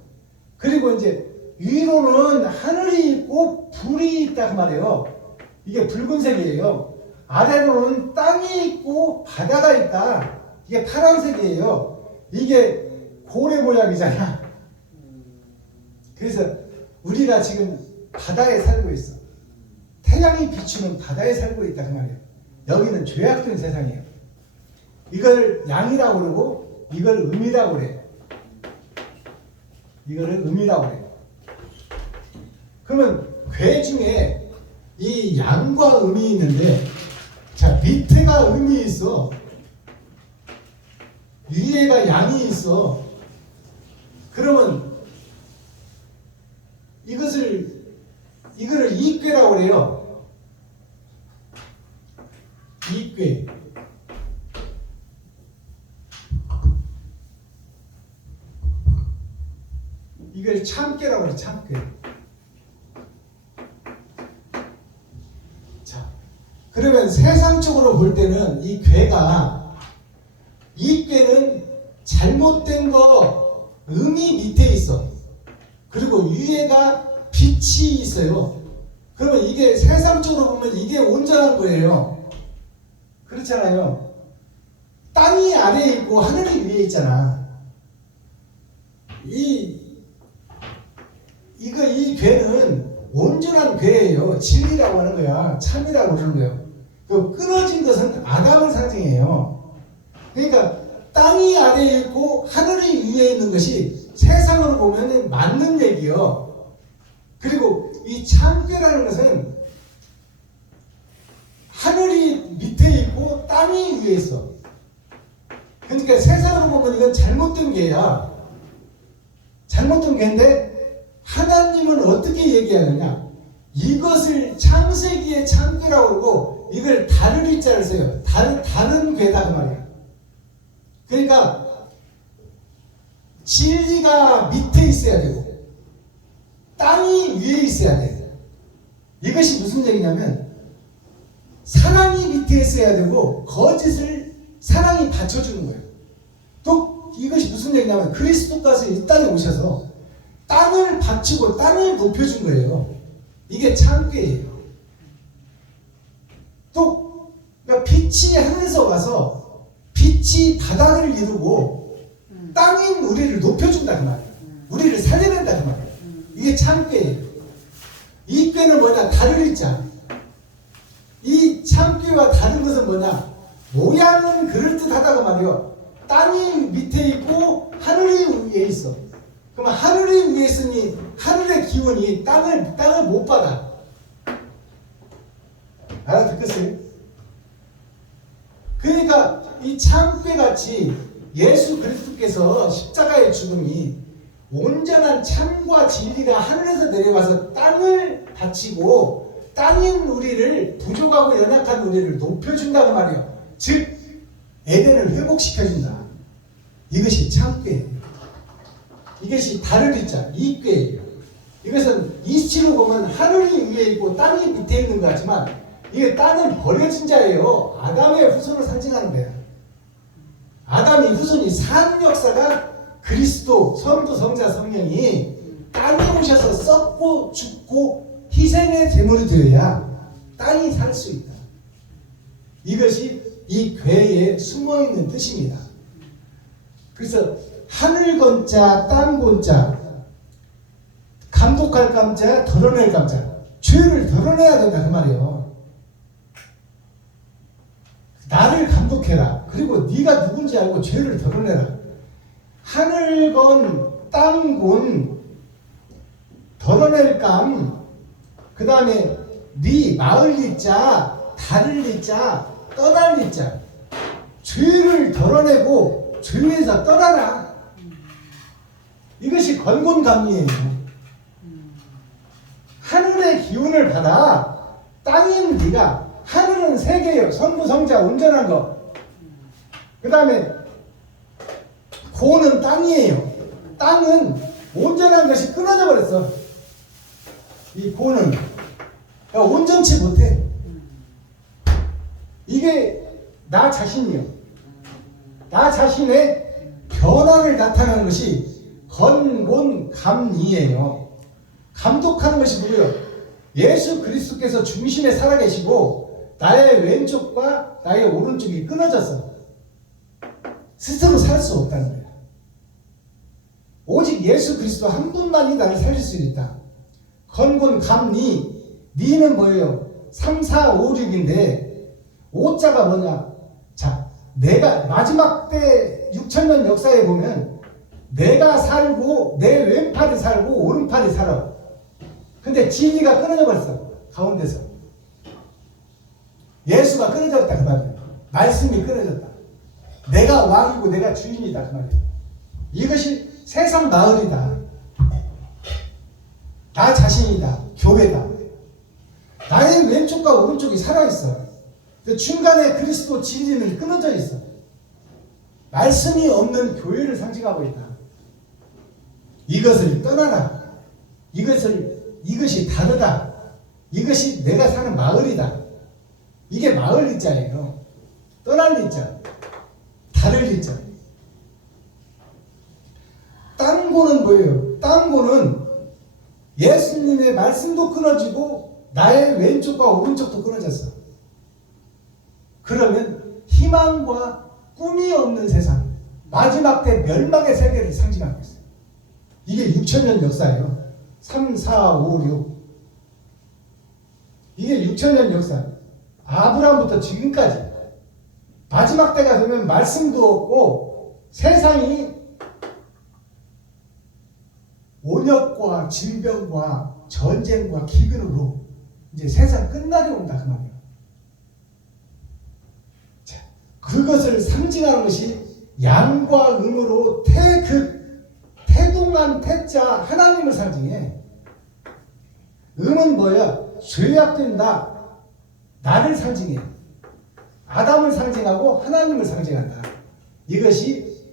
그리고 이제 위로는 하늘이 있고 불이 있다 그 말이에요. 이게 붉은색이에요. 아래로는 땅이 있고 바다가 있다. 이게 파란색이에요. 이게 고래 모양이잖아. 그래서 우리가 지금 바다에 살고 있어. 태양이 비추는 바다에 살고 있다 그 말이에요. 여기는 죄악된 세상이에요. 이걸 양이라고 그러고 이걸 음이라고 그래요. 이거를 음이라고 그래요. 그러면 괴 중에 이 양과 음이 있는데 자 밑에가 음이 있어. 위에가 양이 있어. 그러면 이거를 이괴라고 그래요. 이괴. 이걸 참깨라고 그래. 참깨. 자, 그러면 세상적으로 볼 때는 이 궤가, 이 궤는 잘못된 거 음이 밑에 있어. 그리고 위에가 빛이 있어요. 그러면 이게 세상적으로 보면 이게 온전한 거예요. 그렇잖아요. 땅이 아래에 있고 하늘이 위에 있잖아. 이 궤는 온전한 궤예요. 진리라고 하는 거야. 참이라고 그러는 거예요. 그 끊어진 것은 아담을 상징해요. 그러니까 땅이 아래에 있고 하늘이 위에 있는 것이 세상으로 보면 맞는 얘기요. 그리고 이 참깨라는 것은 하늘이 밑에 있고 땅이 위에 있어. 그러니까 세상으로 보면 이건 잘못된 게야. 잘못된 게인데 하나님은 어떻게 얘기하느냐? 이것을 창세기의 참깨라고 그러고 이걸 다른 이자를 써요. 다른 괴다 그 말이야. 그러니까 진리가 밑에 있어야 되고 땅이 위에 있어야 돼. 이것이 무슨 얘기냐면 사랑이 밑에 있어야 되고 거짓을 사랑이 받쳐주는 거예요. 또 이것이 무슨 얘기냐면 그리스도께서 이 땅에 오셔서 땅을 받치고 땅을 높여준 거예요. 이게 참깨예요. 또 그러니까 빛이 하늘에서 와서 빛이 바다를 이루고 땅인 우리를 높여준다 그 말이에요. 우리를 살려낸다 그 말이에요. 이게 참깨예요. 이 꾀는 뭐냐? 다른 이자. 이 참깨와 다른 것은 뭐냐? 모양은 그럴듯하다고 말이요. 땅이 밑에 있고 하늘이 위에 있어. 그러면 하늘이 위에 있으니 하늘의 기운이 땅을 못 받아. 알아듣겠어요? 그러니까 이 참깨같이 예수 그리스도께서 십자가의 죽음이 온전한 참과 진리가 하늘에서 내려와서 땅을 바치고 땅인 우리를 부족하고 연약한 우리를 높여준다고 말이에요. 즉 에덴을 회복시켜준다. 이것이 참깨예요. 이것이 다르리자 이꾀예요. 이것은 이치로 보면 하늘이 위에 있고 땅이 밑에 있는 것 같지만 이게 땅은 버려진 자예요. 아담의 후손을 상징하는 거야. 아담의 후손이 산 역사가 그리스도 성도 성자 성령이 땅에 오셔서 썩고 죽고 희생의 제물이 되어야 땅이 살 수 있다. 이것이 이 궤에 숨어있는 뜻입니다. 그래서 하늘 건자 땅 건자 감독할 감자 덜어낼 감자 죄를 덜어내야 된다 그 말이에요. 나를 감독해라. 그리고 네가 누군지 알고 죄를 덜어내라. 하늘 건 땅 건 덜어낼 감, 그 다음에 네 마을 리자 다를 리자 떠날 리자 죄를 덜어내고 죄에서 떠나라. 이것이 건곤감리예요. 하늘의 기운을 받아. 땅인 네가 하늘은 세 개예요. 성부 성자 온전한 거. 그 다음에 고는 땅이에요. 땅은 온전한 것이 끊어져 버렸어. 이 고는 그러니까 온전치 못해. 이게 나 자신이요. 나 자신의 변화를 나타내는 것이 건곤감리예요. 감독하는 것이 누구요? 예수 그리스도께서 중심에 살아계시고 나의 왼쪽과 나의 오른쪽이 끊어졌어. 스스로 살 수 없다는 거야. 오직 예수 그리스도 한 분만이 나를 살릴 수 있다. 건곤감리, 니는 뭐예요? 3, 4, 5, 6인데 5자가 뭐냐? 자, 내가 마지막 때 6,000년 역사에 보면 내가 살고 내 왼팔이 살고 오른팔이 살아. 근데 진리가 끊어져 버렸어. 가운데서. 예수가 끊어졌다 그 말이에요. 말씀이 끊어졌다. 내가 왕이고 내가 주인이다 그 말이에요. 이것이 세상 마을이다. 나 자신이다. 교회다. 나의 왼쪽과 오른쪽이 살아있어. 중간에 그리스도 진리는 끊어져 있어. 말씀이 없는 교회를 상징하고 있다. 이것을 떠나라. 이것이 다르다. 이것이 내가 사는 마을이다. 이게 마을 리자예요. 떠날 리자, 다를 리자. 땅고는 뭐예요? 땅고는 예수님의 말씀도 끊어지고 나의 왼쪽과 오른쪽도 끊어졌어. 그러면 희망과 꿈이 없는 세상, 마지막 때 멸망의 세계를 상징하고 있어요. 이게 6천년 역사예요. 3, 4, 5, 6. 이게 6천년 역사. 아브라함부터 지금까지. 마지막 때가 되면 말씀도 없고 세상이 온역과 질병과 전쟁과 기근으로 이제 세상 끝날이 온다 그 말이에요. 자, 그것을 상징하는 것이 양과 음으로 태동한 태자 하나님을 상징해. 음은 뭐야? 죄악된다. 나를 상징해. 아담을 상징하고 하나님을 상징한다. 이것이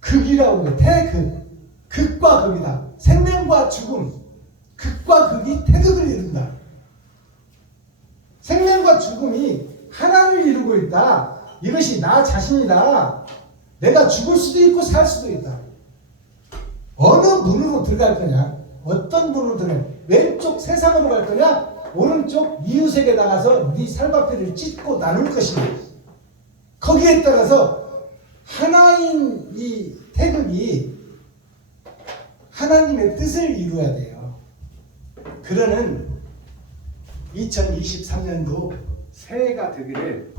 극이라고 해요. 태극. 극과 극이다. 생명과 죽음. 극과 극이 태극을 이룬다. 생명과 죽음이 하나를 이루고 있다. 이것이 나 자신이다. 내가 죽을 수도 있고 살 수도 있다. 어느 문으로 들어갈 거냐? 어떤 문으로 들어갈 거냐? 왼쪽 세상으로 갈 거냐? 오른쪽 이웃에게 나가서 네 살바피를 찢고 나눌 것이냐? 거기에 따라서 하나인 이 태극이 하나님의 뜻을 이루어야 돼요. 그러는 2023년도 새해가 되기를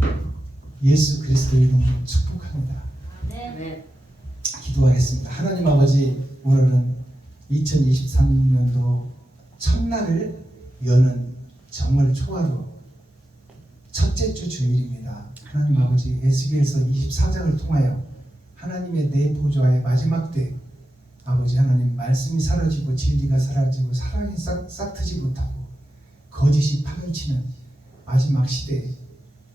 예수 그리스도의 이름으로 축복합니다. 네. 기도하겠습니다. 하나님 아버지, 오늘은 2023년도 첫날을 여는 정월 초하루 첫째 주 주일입니다. 하나님 아버지, 에스겔서 24장을 통하여 하나님의 내 보좌의 마지막 때 아버지 하나님, 말씀이 사라지고 진리가 사라지고 사랑이 싹트지 못하고 거짓이 판을 치는 마지막 시대에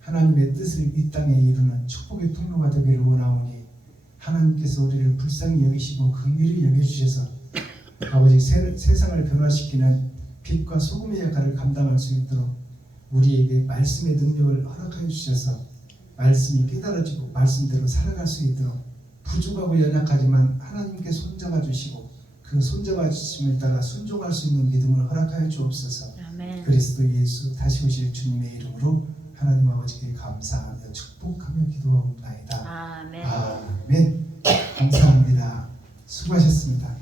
하나님의 뜻을 이 땅에 이루는 축복의 통로가 되기를 원하오니 하나님께서 우리를 불쌍히 여기시고 긍휼히 여겨주셔서 아버지 세상을 변화시키는 빛과 소금의 역할을 감당할 수 있도록 우리에게 말씀의 능력을 허락하여 주셔서 말씀이 깨달아지고 말씀대로 살아갈 수 있도록 부족하고 연약하지만 하나님께 손잡아 주시고 그 손잡아 주심에 따라 순종할 수 있는 믿음을 허락하여 주옵소서. 아멘. 그리스도 예수 다시 오실 주님의 이름으로 하나님 아버지께 감사하며 축복하며 기도하옵나이다. 아멘. 아멘. 감사합니다. 수고하셨습니다.